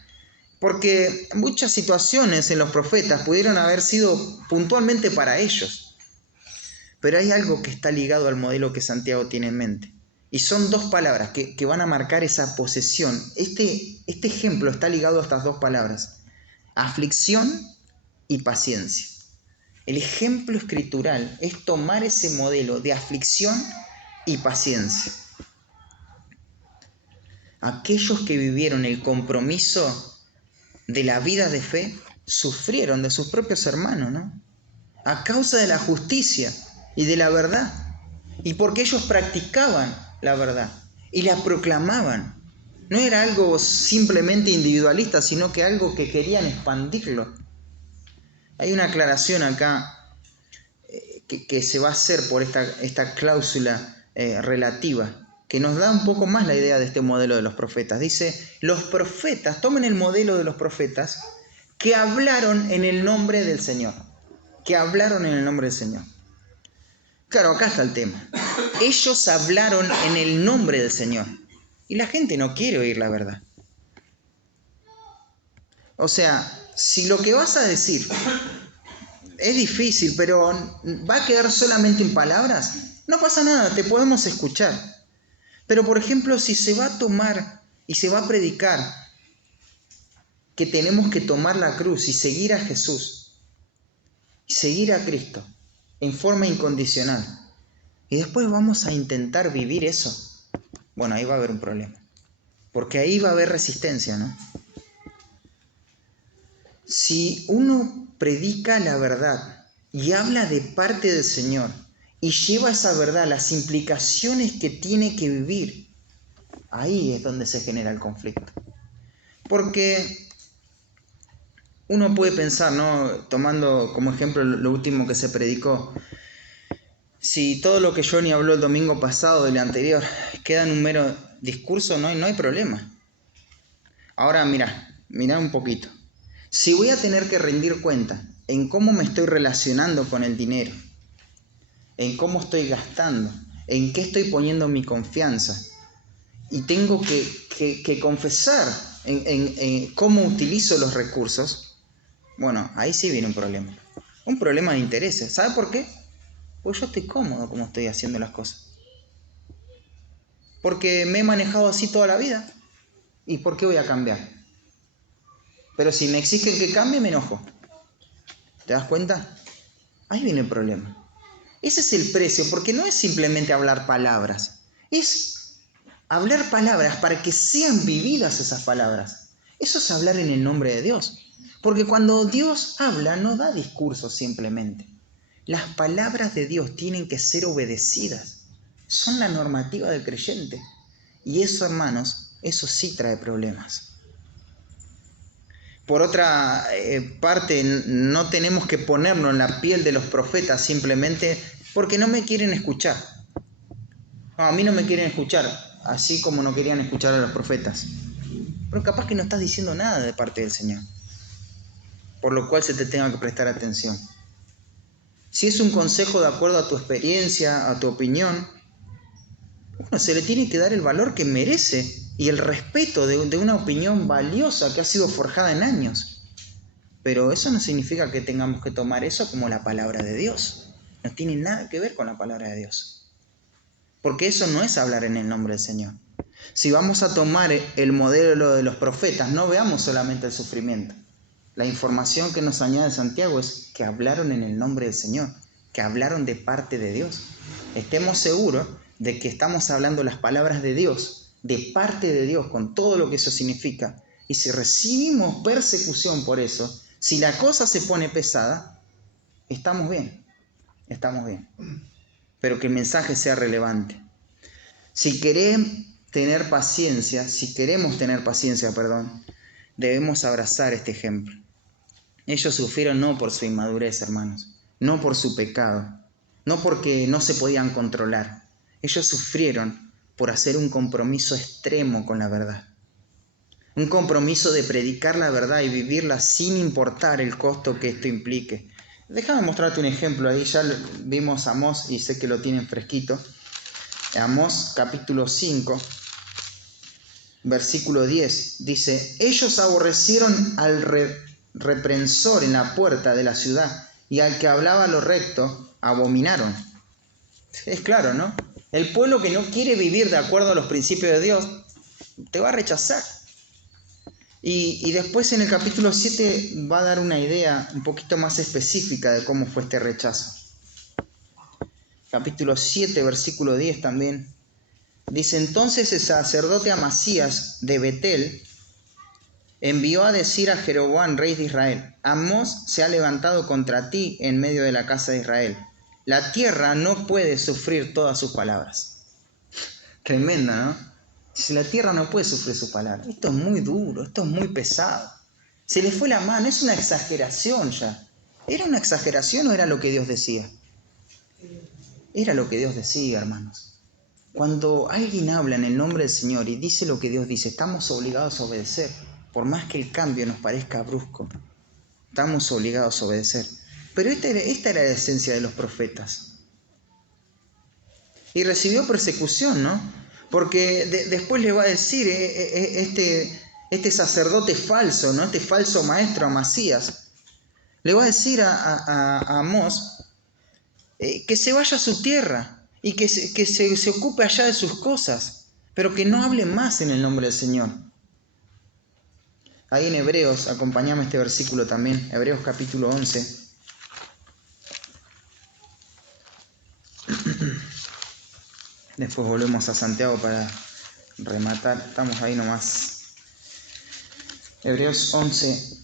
Porque muchas situaciones en los profetas pudieron haber sido puntualmente para ellos. Pero hay algo que está ligado al modelo que Santiago tiene en mente. Y son dos palabras que van a marcar esa posesión. Este ejemplo está ligado a estas dos palabras. Aflicción y paciencia. El ejemplo escritural es tomar ese modelo de aflicción y paciencia. Aquellos que vivieron el compromiso de la vida de fe sufrieron de sus propios hermanos, ¿no? A causa de la justicia y de la verdad. Y porque ellos practicaban la verdad y la proclamaban. No era algo simplemente individualista, sino que algo que querían expandirlo. Hay una aclaración acá que se va a hacer por esta cláusula relativa, que nos da un poco más la idea de este modelo de los profetas. Dice, los profetas, tomen el modelo de los profetas que hablaron en el nombre del Señor. Que hablaron en el nombre del Señor. Claro, acá está el tema. Ellos hablaron en el nombre del Señor. Y la gente no quiere oír la verdad. O sea, si lo que vas a decir es difícil, pero va a quedar solamente en palabras, no pasa nada, te podemos escuchar. Pero, por ejemplo, si se va a tomar y se va a predicar que tenemos que tomar la cruz y seguir a Jesús, y seguir a Cristo en forma incondicional, y después vamos a intentar vivir eso, bueno, ahí va a haber un problema. Porque ahí va a haber resistencia, ¿no? Si uno predica la verdad y habla de parte del Señor y lleva esa verdad, las implicaciones que tiene que vivir, ahí es donde se genera el conflicto. Porque uno puede pensar, ¿no? Tomando como ejemplo lo último que se predicó, si todo lo que Johnny habló el domingo pasado y el anterior queda en un mero discurso, no hay problema. Ahora mirá un poquito. Si voy a tener que rendir cuenta en cómo me estoy relacionando con el dinero, en cómo estoy gastando, en qué estoy poniendo mi confianza, y tengo que confesar en cómo utilizo los recursos, bueno, ahí sí viene un problema. Un problema de intereses. ¿Sabe por qué? Pues yo estoy cómodo como estoy haciendo las cosas. Porque me he manejado así toda la vida. ¿Y por qué voy a cambiar? Pero si me exigen que cambie, me enojo. ¿Te das cuenta? Ahí viene el problema. Ese es el precio, porque no es simplemente hablar palabras. Es hablar palabras para que sean vividas esas palabras. Eso es hablar en el nombre de Dios. Porque cuando Dios habla, no da discursos simplemente. Las palabras de Dios tienen que ser obedecidas. Son la normativa del creyente. Y eso, hermanos, eso sí trae problemas. Por otra parte, no tenemos que ponernos en la piel de los profetas simplemente porque no me quieren escuchar. No, a mí no me quieren escuchar, así como no querían escuchar a los profetas. Pero capaz que no estás diciendo nada de parte del Señor, por lo cual se te tenga que prestar atención. Si es un consejo de acuerdo a tu experiencia, a tu opinión, bueno, se le tiene que dar el valor que merece y el respeto de una opinión valiosa que ha sido forjada en años. pero eso no significa que tengamos que tomar eso como la palabra de Dios. No tiene nada que ver con la palabra de Dios. Porque eso no es hablar en el nombre del Señor. Si vamos a tomar el modelo de los profetas, no veamos solamente el sufrimiento. La información que nos añade Santiago es que hablaron en el nombre del Señor, que hablaron de parte de Dios. Estemos seguros de que estamos hablando las palabras de Dios, de parte de Dios, con todo lo que eso significa. Y si recibimos persecución por eso, si la cosa se pone pesada, estamos bien, pero que el mensaje sea relevante. Si queremos tener paciencia, debemos abrazar este ejemplo. Ellos sufrieron no por su inmadurez, hermanos, no por su pecado, no porque no se podían controlar. Ellos sufrieron por hacer un compromiso extremo con la verdad. Un compromiso de predicar la verdad y vivirla sin importar el costo que esto implique. Déjame mostrarte un ejemplo ahí. Ya vimos a Amós y sé que lo tienen fresquito. Amós capítulo 5, versículo 10. Dice: ellos aborrecieron al reprensor en la puerta de la ciudad y al que hablaba lo recto abominaron. Es claro, ¿no? El pueblo que no quiere vivir de acuerdo a los principios de Dios te va a rechazar. Y después en el capítulo 7 va a dar una idea un poquito más específica de cómo fue este rechazo. Capítulo 7, versículo 10 también. Dice: entonces el sacerdote Amasías de Betel envió a decir a Jeroboam, rey de Israel: Amós se ha levantado contra ti en medio de la casa de Israel. La tierra no puede sufrir todas sus palabras. Tremenda, ¿no? Si la tierra no puede sufrir sus palabras. Esto es muy duro, esto es muy pesado. Se le fue la mano, es una exageración ya. ¿Era una exageración o era lo que Dios decía? Era lo que Dios decía, hermanos. Cuando alguien habla en el nombre del Señor y dice lo que Dios dice, estamos obligados a obedecer. Por más que el cambio nos parezca brusco, estamos obligados a obedecer. Pero esta era la esencia de los profetas. Y recibió persecución, ¿no? Porque después le va a decir este sacerdote falso, ¿no? Este falso maestro Amasías, le va a decir a Amós que se vaya a su tierra y que se ocupe allá de sus cosas, pero que no hable más en el nombre del Señor. Ahí en Hebreos, acompáñame este versículo también, Hebreos capítulo 11. Después volvemos a Santiago para rematar, estamos ahí nomás. Hebreos 11,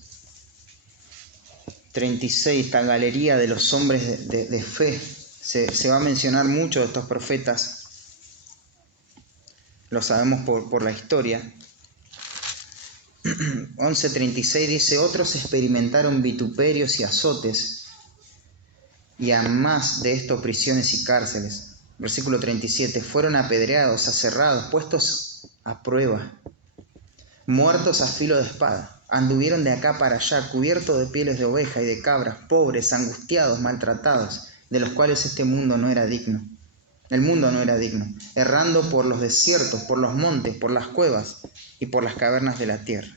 36, esta galería de los hombres de fe. Se va a mencionar mucho de estos profetas, lo sabemos por la historia. 11:36 dice: otros experimentaron vituperios y azotes, y a más de esto prisiones y cárceles. Versículo 37, fueron apedreados, aserrados, puestos a prueba, muertos a filo de espada. Anduvieron de acá para allá, cubiertos de pieles de oveja y de cabras, pobres, angustiados, maltratados, de los cuales este mundo no era digno. El mundo no era digno, errando por los desiertos, por los montes, por las cuevas y por las cavernas de la tierra.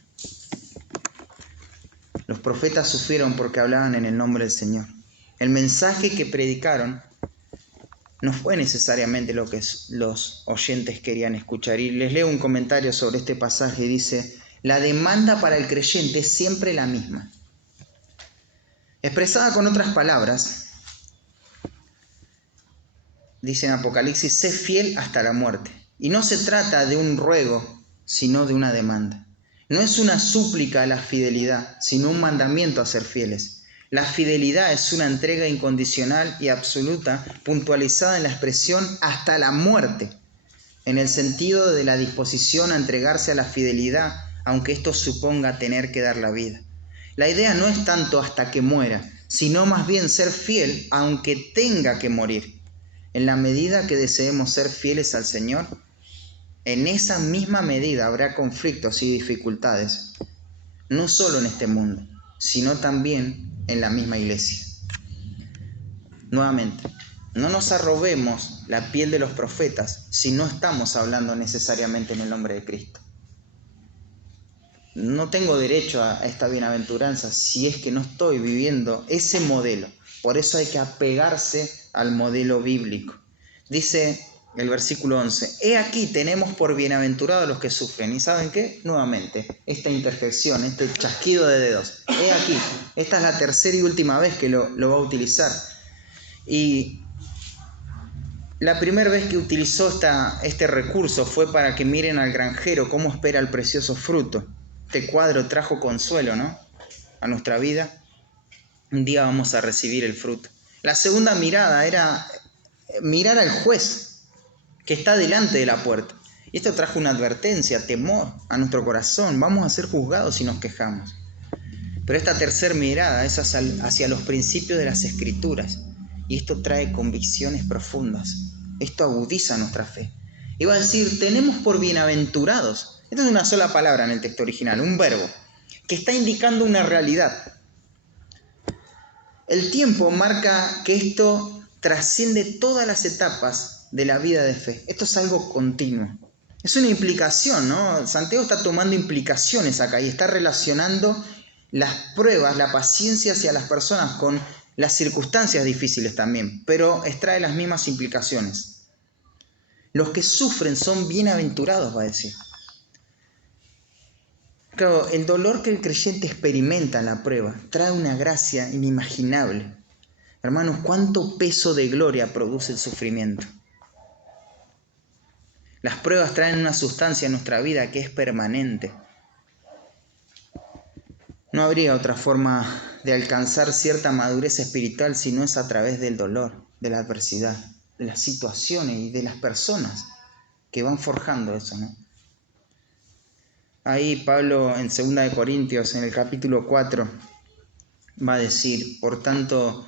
Los profetas sufrieron porque hablaban en el nombre del Señor. El mensaje que predicaron no fue necesariamente lo que los oyentes querían escuchar. Y les leo un comentario sobre este pasaje. Dice: la demanda para el creyente es siempre la misma. Expresada con otras palabras, dice en Apocalipsis: sé fiel hasta la muerte. Y no se trata de un ruego, sino de una demanda. No es una súplica a la fidelidad, sino un mandamiento a ser fieles. La fidelidad es una entrega incondicional y absoluta, puntualizada en la expresión hasta la muerte, en el sentido de la disposición a entregarse a la fidelidad, aunque esto suponga tener que dar la vida. La idea no es tanto hasta que muera, sino más bien ser fiel aunque tenga que morir. En la medida que deseemos ser fieles al Señor, en esa misma medida habrá conflictos y dificultades, no solo en este mundo, sino también en la misma iglesia. Nuevamente, no nos arrobemos la piel de los profetas si no estamos hablando necesariamente en el nombre de Cristo. no tengo derecho a esta bienaventuranza si es que no estoy viviendo ese modelo. Por eso hay que apegarse al modelo bíblico. Dice el versículo 11, he aquí tenemos por bienaventurados los que sufren. ¿Y saben qué? Nuevamente, esta interjección, este chasquido de dedos. He aquí, esta es la tercera y última vez que lo va a utilizar. Y la primera vez que utilizó este recurso fue para que miren al granjero cómo espera el precioso fruto. Este cuadro trajo consuelo, ¿no?, a nuestra vida. Un día vamos a recibir el fruto. La segunda mirada era mirar al juez que está delante de la puerta. Y esto trajo una advertencia, temor a nuestro corazón. Vamos a ser juzgados si nos quejamos. Pero esta tercera mirada es hacia los principios de las Escrituras. Y esto trae convicciones profundas. Esto agudiza nuestra fe. Y va a decir, tenemos por bienaventurados. Esto es una sola palabra en el texto original, un verbo, que está indicando una realidad. El tiempo marca que esto trasciende todas las etapas de la vida de fe. Esto es algo continuo. Es una implicación, ¿no? Santiago está tomando implicaciones acá y está relacionando las pruebas, la paciencia hacia las personas con las circunstancias difíciles también, pero extrae las mismas implicaciones. Los que sufren son bienaventurados, va a decir. Claro, el dolor que el creyente experimenta en la prueba trae una gracia inimaginable. Hermanos, cuánto peso de gloria produce el sufrimiento. Las pruebas traen una sustancia en nuestra vida que es permanente. No habría otra forma de alcanzar cierta madurez espiritual si no es a través del dolor, de la adversidad, de las situaciones y de las personas que van forjando eso, ¿no? Ahí Pablo en 2 Corintios, en el capítulo 4, va a decir, por tanto,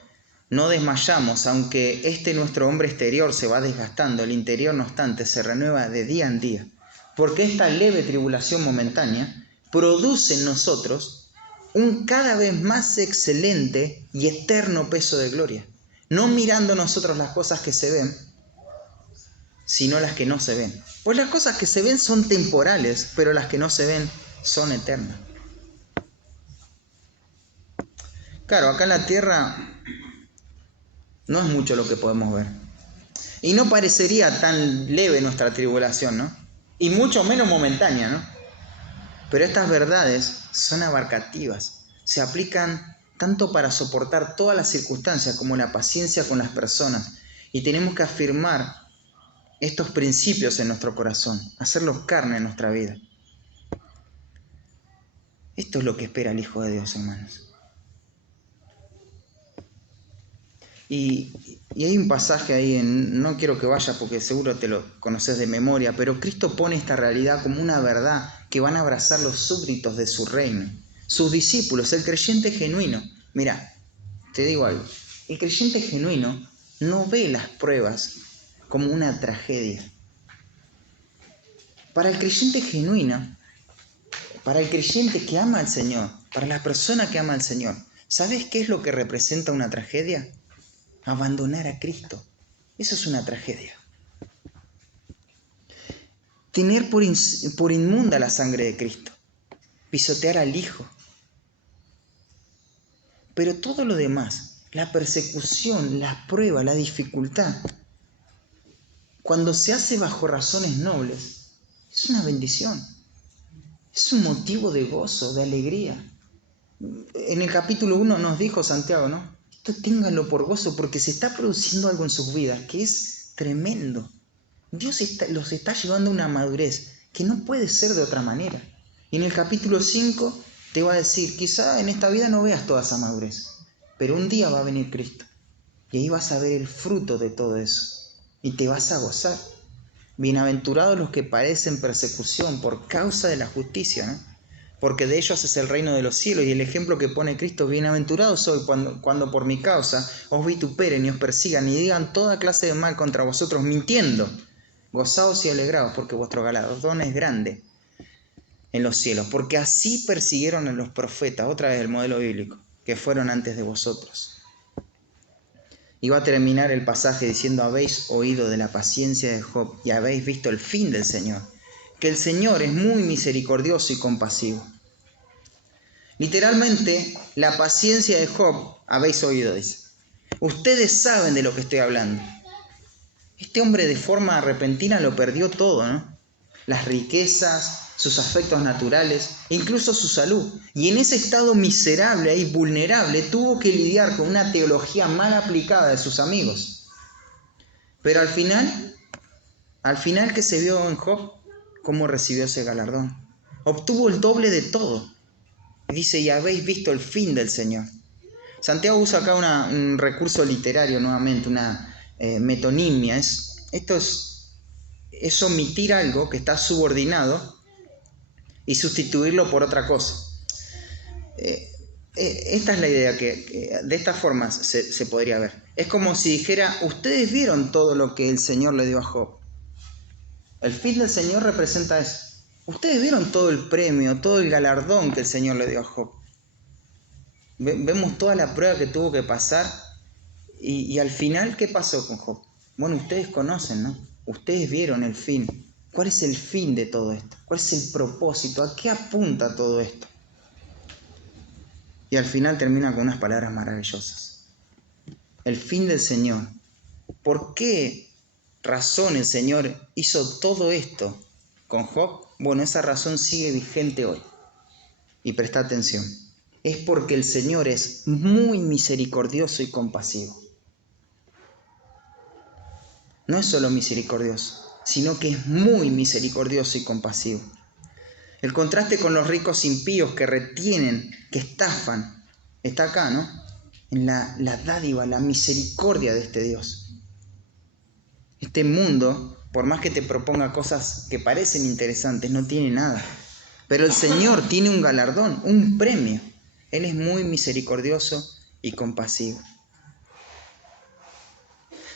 no desmayamos, aunque nuestro hombre exterior se va desgastando, el interior no obstante se renueva de día en día, porque esta leve tribulación momentánea produce en nosotros un cada vez más excelente y eterno peso de gloria, no mirando nosotros las cosas que se ven, sino las que no se ven. Pues las cosas que se ven son temporales, pero las que no se ven son eternas. Claro, acá en la tierra no es mucho lo que podemos ver. Y no parecería tan leve nuestra tribulación, ¿no? Y mucho menos momentánea, ¿no? Pero estas verdades son abarcativas. Se aplican tanto para soportar todas las circunstancias como la paciencia con las personas. Y tenemos que afirmar estos principios en nuestro corazón, hacerlos carne en nuestra vida. Esto es lo que espera el Hijo de Dios, hermanos. Y hay un pasaje ahí, no quiero que vayas porque seguro te lo conoces de memoria, pero Cristo pone esta realidad como una verdad que van a abrazar los súbditos de su reino, sus discípulos, el creyente genuino. Mira, te digo algo, el creyente genuino no ve las pruebas como una tragedia. Para el creyente genuino, para el creyente que ama al Señor, para la persona que ama al Señor, ¿sabes qué es lo que representa una tragedia? Abandonar a Cristo. Eso es una tragedia. Tener por inmunda la sangre de Cristo. Pisotear al Hijo. Pero todo lo demás, la persecución, la prueba, la dificultad, cuando se hace bajo razones nobles, es una bendición. Es un motivo de gozo, de alegría. En el capítulo 1 nos dijo Santiago, ¿no? Esto ténganlo por gozo porque se está produciendo algo en sus vidas que es tremendo. Dios los está llevando a una madurez que no puede ser de otra manera. Y en el capítulo 5 te va a decir, quizá en esta vida no veas toda esa madurez, pero un día va a venir Cristo. Y ahí vas a ver el fruto de todo eso. Y te vas a gozar. Bienaventurados los que padecen persecución por causa de la justicia, ¿no? Porque de ellos es el reino de los cielos. Y el ejemplo que pone Cristo, bienaventurados soy cuando por mi causa os vituperen y os persigan y digan toda clase de mal contra vosotros mintiendo. Gozaos y alegraos porque vuestro galardón es grande en los cielos. Porque así persiguieron a los profetas, otra vez el modelo bíblico, que fueron antes de vosotros. Y va a terminar el pasaje diciendo, habéis oído de la paciencia de Job y habéis visto el fin del Señor, que el Señor es muy misericordioso y compasivo. Literalmente, la paciencia de Job, habéis oído, dice. Ustedes saben de lo que estoy hablando. Este hombre de forma repentina lo perdió todo, ¿no? Las riquezas, sus afectos naturales, e incluso su salud. Y en ese estado miserable y vulnerable tuvo que lidiar con una teología mal aplicada de sus amigos. Pero al final que se vio en Job, ¿cómo recibió ese galardón? Obtuvo el doble de todo. Y dice, y habéis visto el fin del Señor. Santiago usa acá un recurso literario nuevamente, una metonimia. Esto es omitir algo que está subordinado y sustituirlo por otra cosa. Esta es la idea que de esta forma se podría ver. Es como si dijera, ustedes vieron todo lo que el Señor le dio a Job. El fin del Señor representa eso. Ustedes vieron todo el premio, todo el galardón que el Señor le dio a Job. Vemos toda la prueba que tuvo que pasar y al final, ¿qué pasó con Job? Bueno, ustedes conocen, ¿no? Ustedes vieron el fin. ¿Cuál es el fin de todo esto? ¿Cuál es el propósito? ¿A qué apunta todo esto? Y al final termina con unas palabras maravillosas. El fin del Señor. ¿Por qué razón el Señor hizo todo esto con Job? Bueno, esa razón sigue vigente hoy. Y presta atención. Es porque el Señor es muy misericordioso y compasivo. No es solo misericordioso, sino que es muy misericordioso y compasivo. El contraste con los ricos impíos que retienen, que estafan, está acá, ¿no? En la dádiva, la misericordia de este Dios. Este mundo, por más que te proponga cosas que parecen interesantes, no tiene nada. Pero el Señor tiene un galardón, un premio. Él es muy misericordioso y compasivo.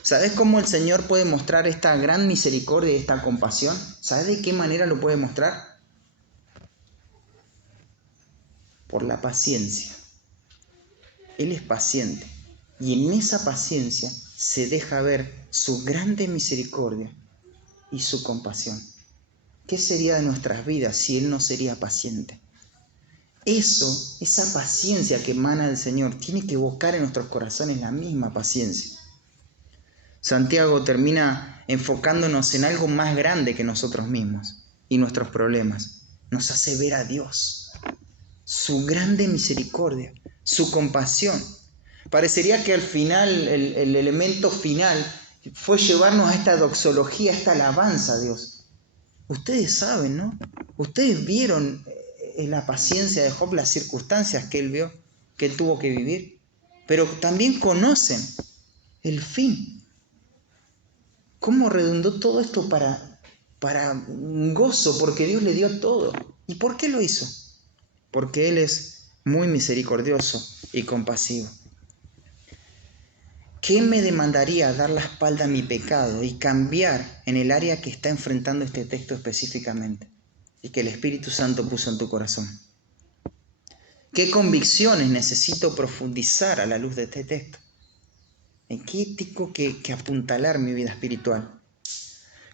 ¿Sabes cómo el Señor puede mostrar esta gran misericordia y esta compasión? ¿Sabes de qué manera lo puede mostrar? Por la paciencia. Él es paciente. Y en esa paciencia se deja ver su grande misericordia y su compasión. ¿Qué sería de nuestras vidas si Él no sería paciente? Esa paciencia que emana del Señor, tiene que evocar en nuestros corazones la misma paciencia. Santiago termina enfocándonos en algo más grande que nosotros mismos y nuestros problemas. Nos hace ver a Dios, su grande misericordia, su compasión. Parecería que al final, el elemento final fue llevarnos a esta doxología, a esta alabanza a Dios. Ustedes saben, ¿no? Ustedes vieron la paciencia de Job, las circunstancias que él vio, que él tuvo que vivir, pero también conocen el fin. ¿Cómo redundó todo esto para un gozo? Porque Dios le dio todo. ¿Y por qué lo hizo? Porque Él es muy misericordioso y compasivo. ¿Qué me demandaría dar la espalda a mi pecado y cambiar en el área que está enfrentando este texto específicamente y que el Espíritu Santo puso en tu corazón? ¿Qué convicciones necesito profundizar a la luz de este texto? ¿En qué tengo que apuntalar mi vida espiritual?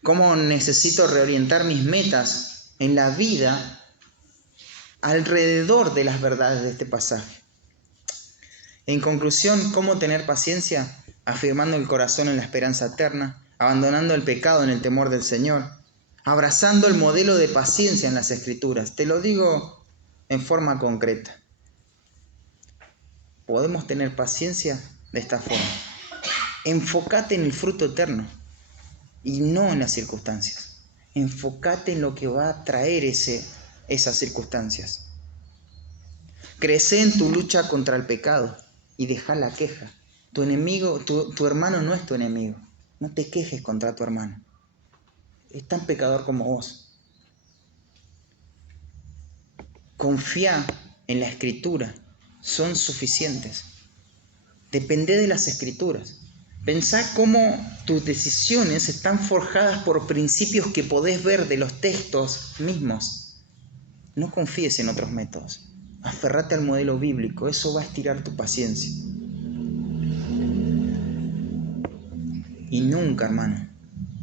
¿Cómo necesito reorientar mis metas en la vida alrededor de las verdades de este pasaje? En conclusión, ¿cómo tener paciencia? Afirmando el corazón en la esperanza eterna, abandonando el pecado en el temor del Señor, abrazando el modelo de paciencia en las Escrituras. Te lo digo en forma concreta. Podemos tener paciencia de esta forma. Enfócate en el fruto eterno y no en las circunstancias. Enfócate en lo que va a traer esas circunstancias. Crece en tu lucha contra el pecado y deja la queja. Tu enemigo, tu hermano no es tu enemigo. No te quejes contra tu hermano. Es tan pecador como vos. Confía en la Escritura. Son suficientes. Depende de las Escrituras. Pensá cómo tus decisiones están forjadas por principios que podés ver de los textos mismos. No confíes en otros métodos. Aferrate al modelo bíblico. Eso va a estirar tu paciencia. Y nunca, hermano,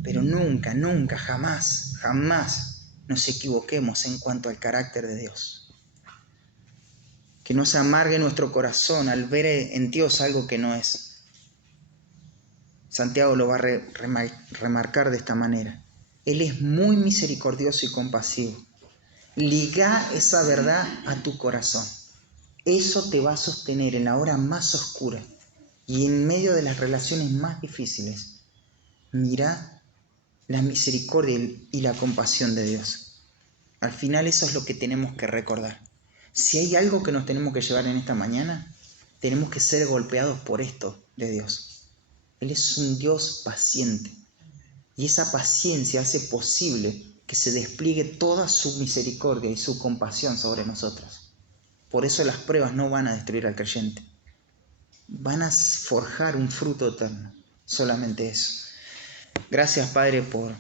pero nunca, nunca, jamás, jamás nos equivoquemos en cuanto al carácter de Dios. Que no se amargue nuestro corazón al ver en Dios algo que no es. Santiago lo va a remarcar de esta manera. Él es muy misericordioso y compasivo. Liga esa verdad a tu corazón. Eso te va a sostener en la hora más oscura y en medio de las relaciones más difíciles. Mira la misericordia y la compasión de Dios. Al final eso es lo que tenemos que recordar. Si hay algo que nos tenemos que llevar en esta mañana, tenemos que ser golpeados por esto de Dios. Él es un Dios paciente y esa paciencia hace posible que se despliegue toda su misericordia y su compasión sobre nosotros. Por eso las pruebas no van a destruir al creyente. Van a forjar un fruto eterno. Solamente eso. Gracias, Padre, por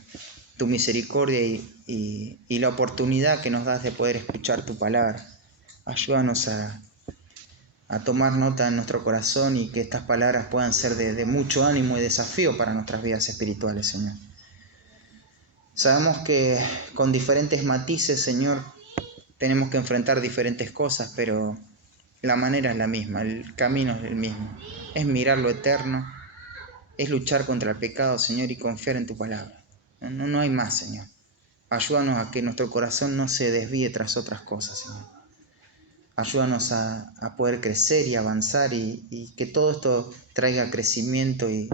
tu misericordia y la oportunidad que nos das de poder escuchar tu palabra. Ayúdanos a tomar nota en nuestro corazón y que estas palabras puedan ser de mucho ánimo y desafío para nuestras vidas espirituales, Señor. Sabemos que con diferentes matices, Señor, tenemos que enfrentar diferentes cosas, pero la manera es la misma, el camino es el mismo. Es mirar lo eterno, es luchar contra el pecado, Señor, y confiar en tu palabra. No hay más, Señor. Ayúdanos a que nuestro corazón no se desvíe tras otras cosas, Señor. Ayúdanos a poder crecer y avanzar y que todo esto traiga crecimiento y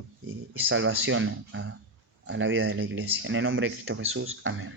salvación a la vida de la iglesia. En el nombre de Cristo Jesús, amén.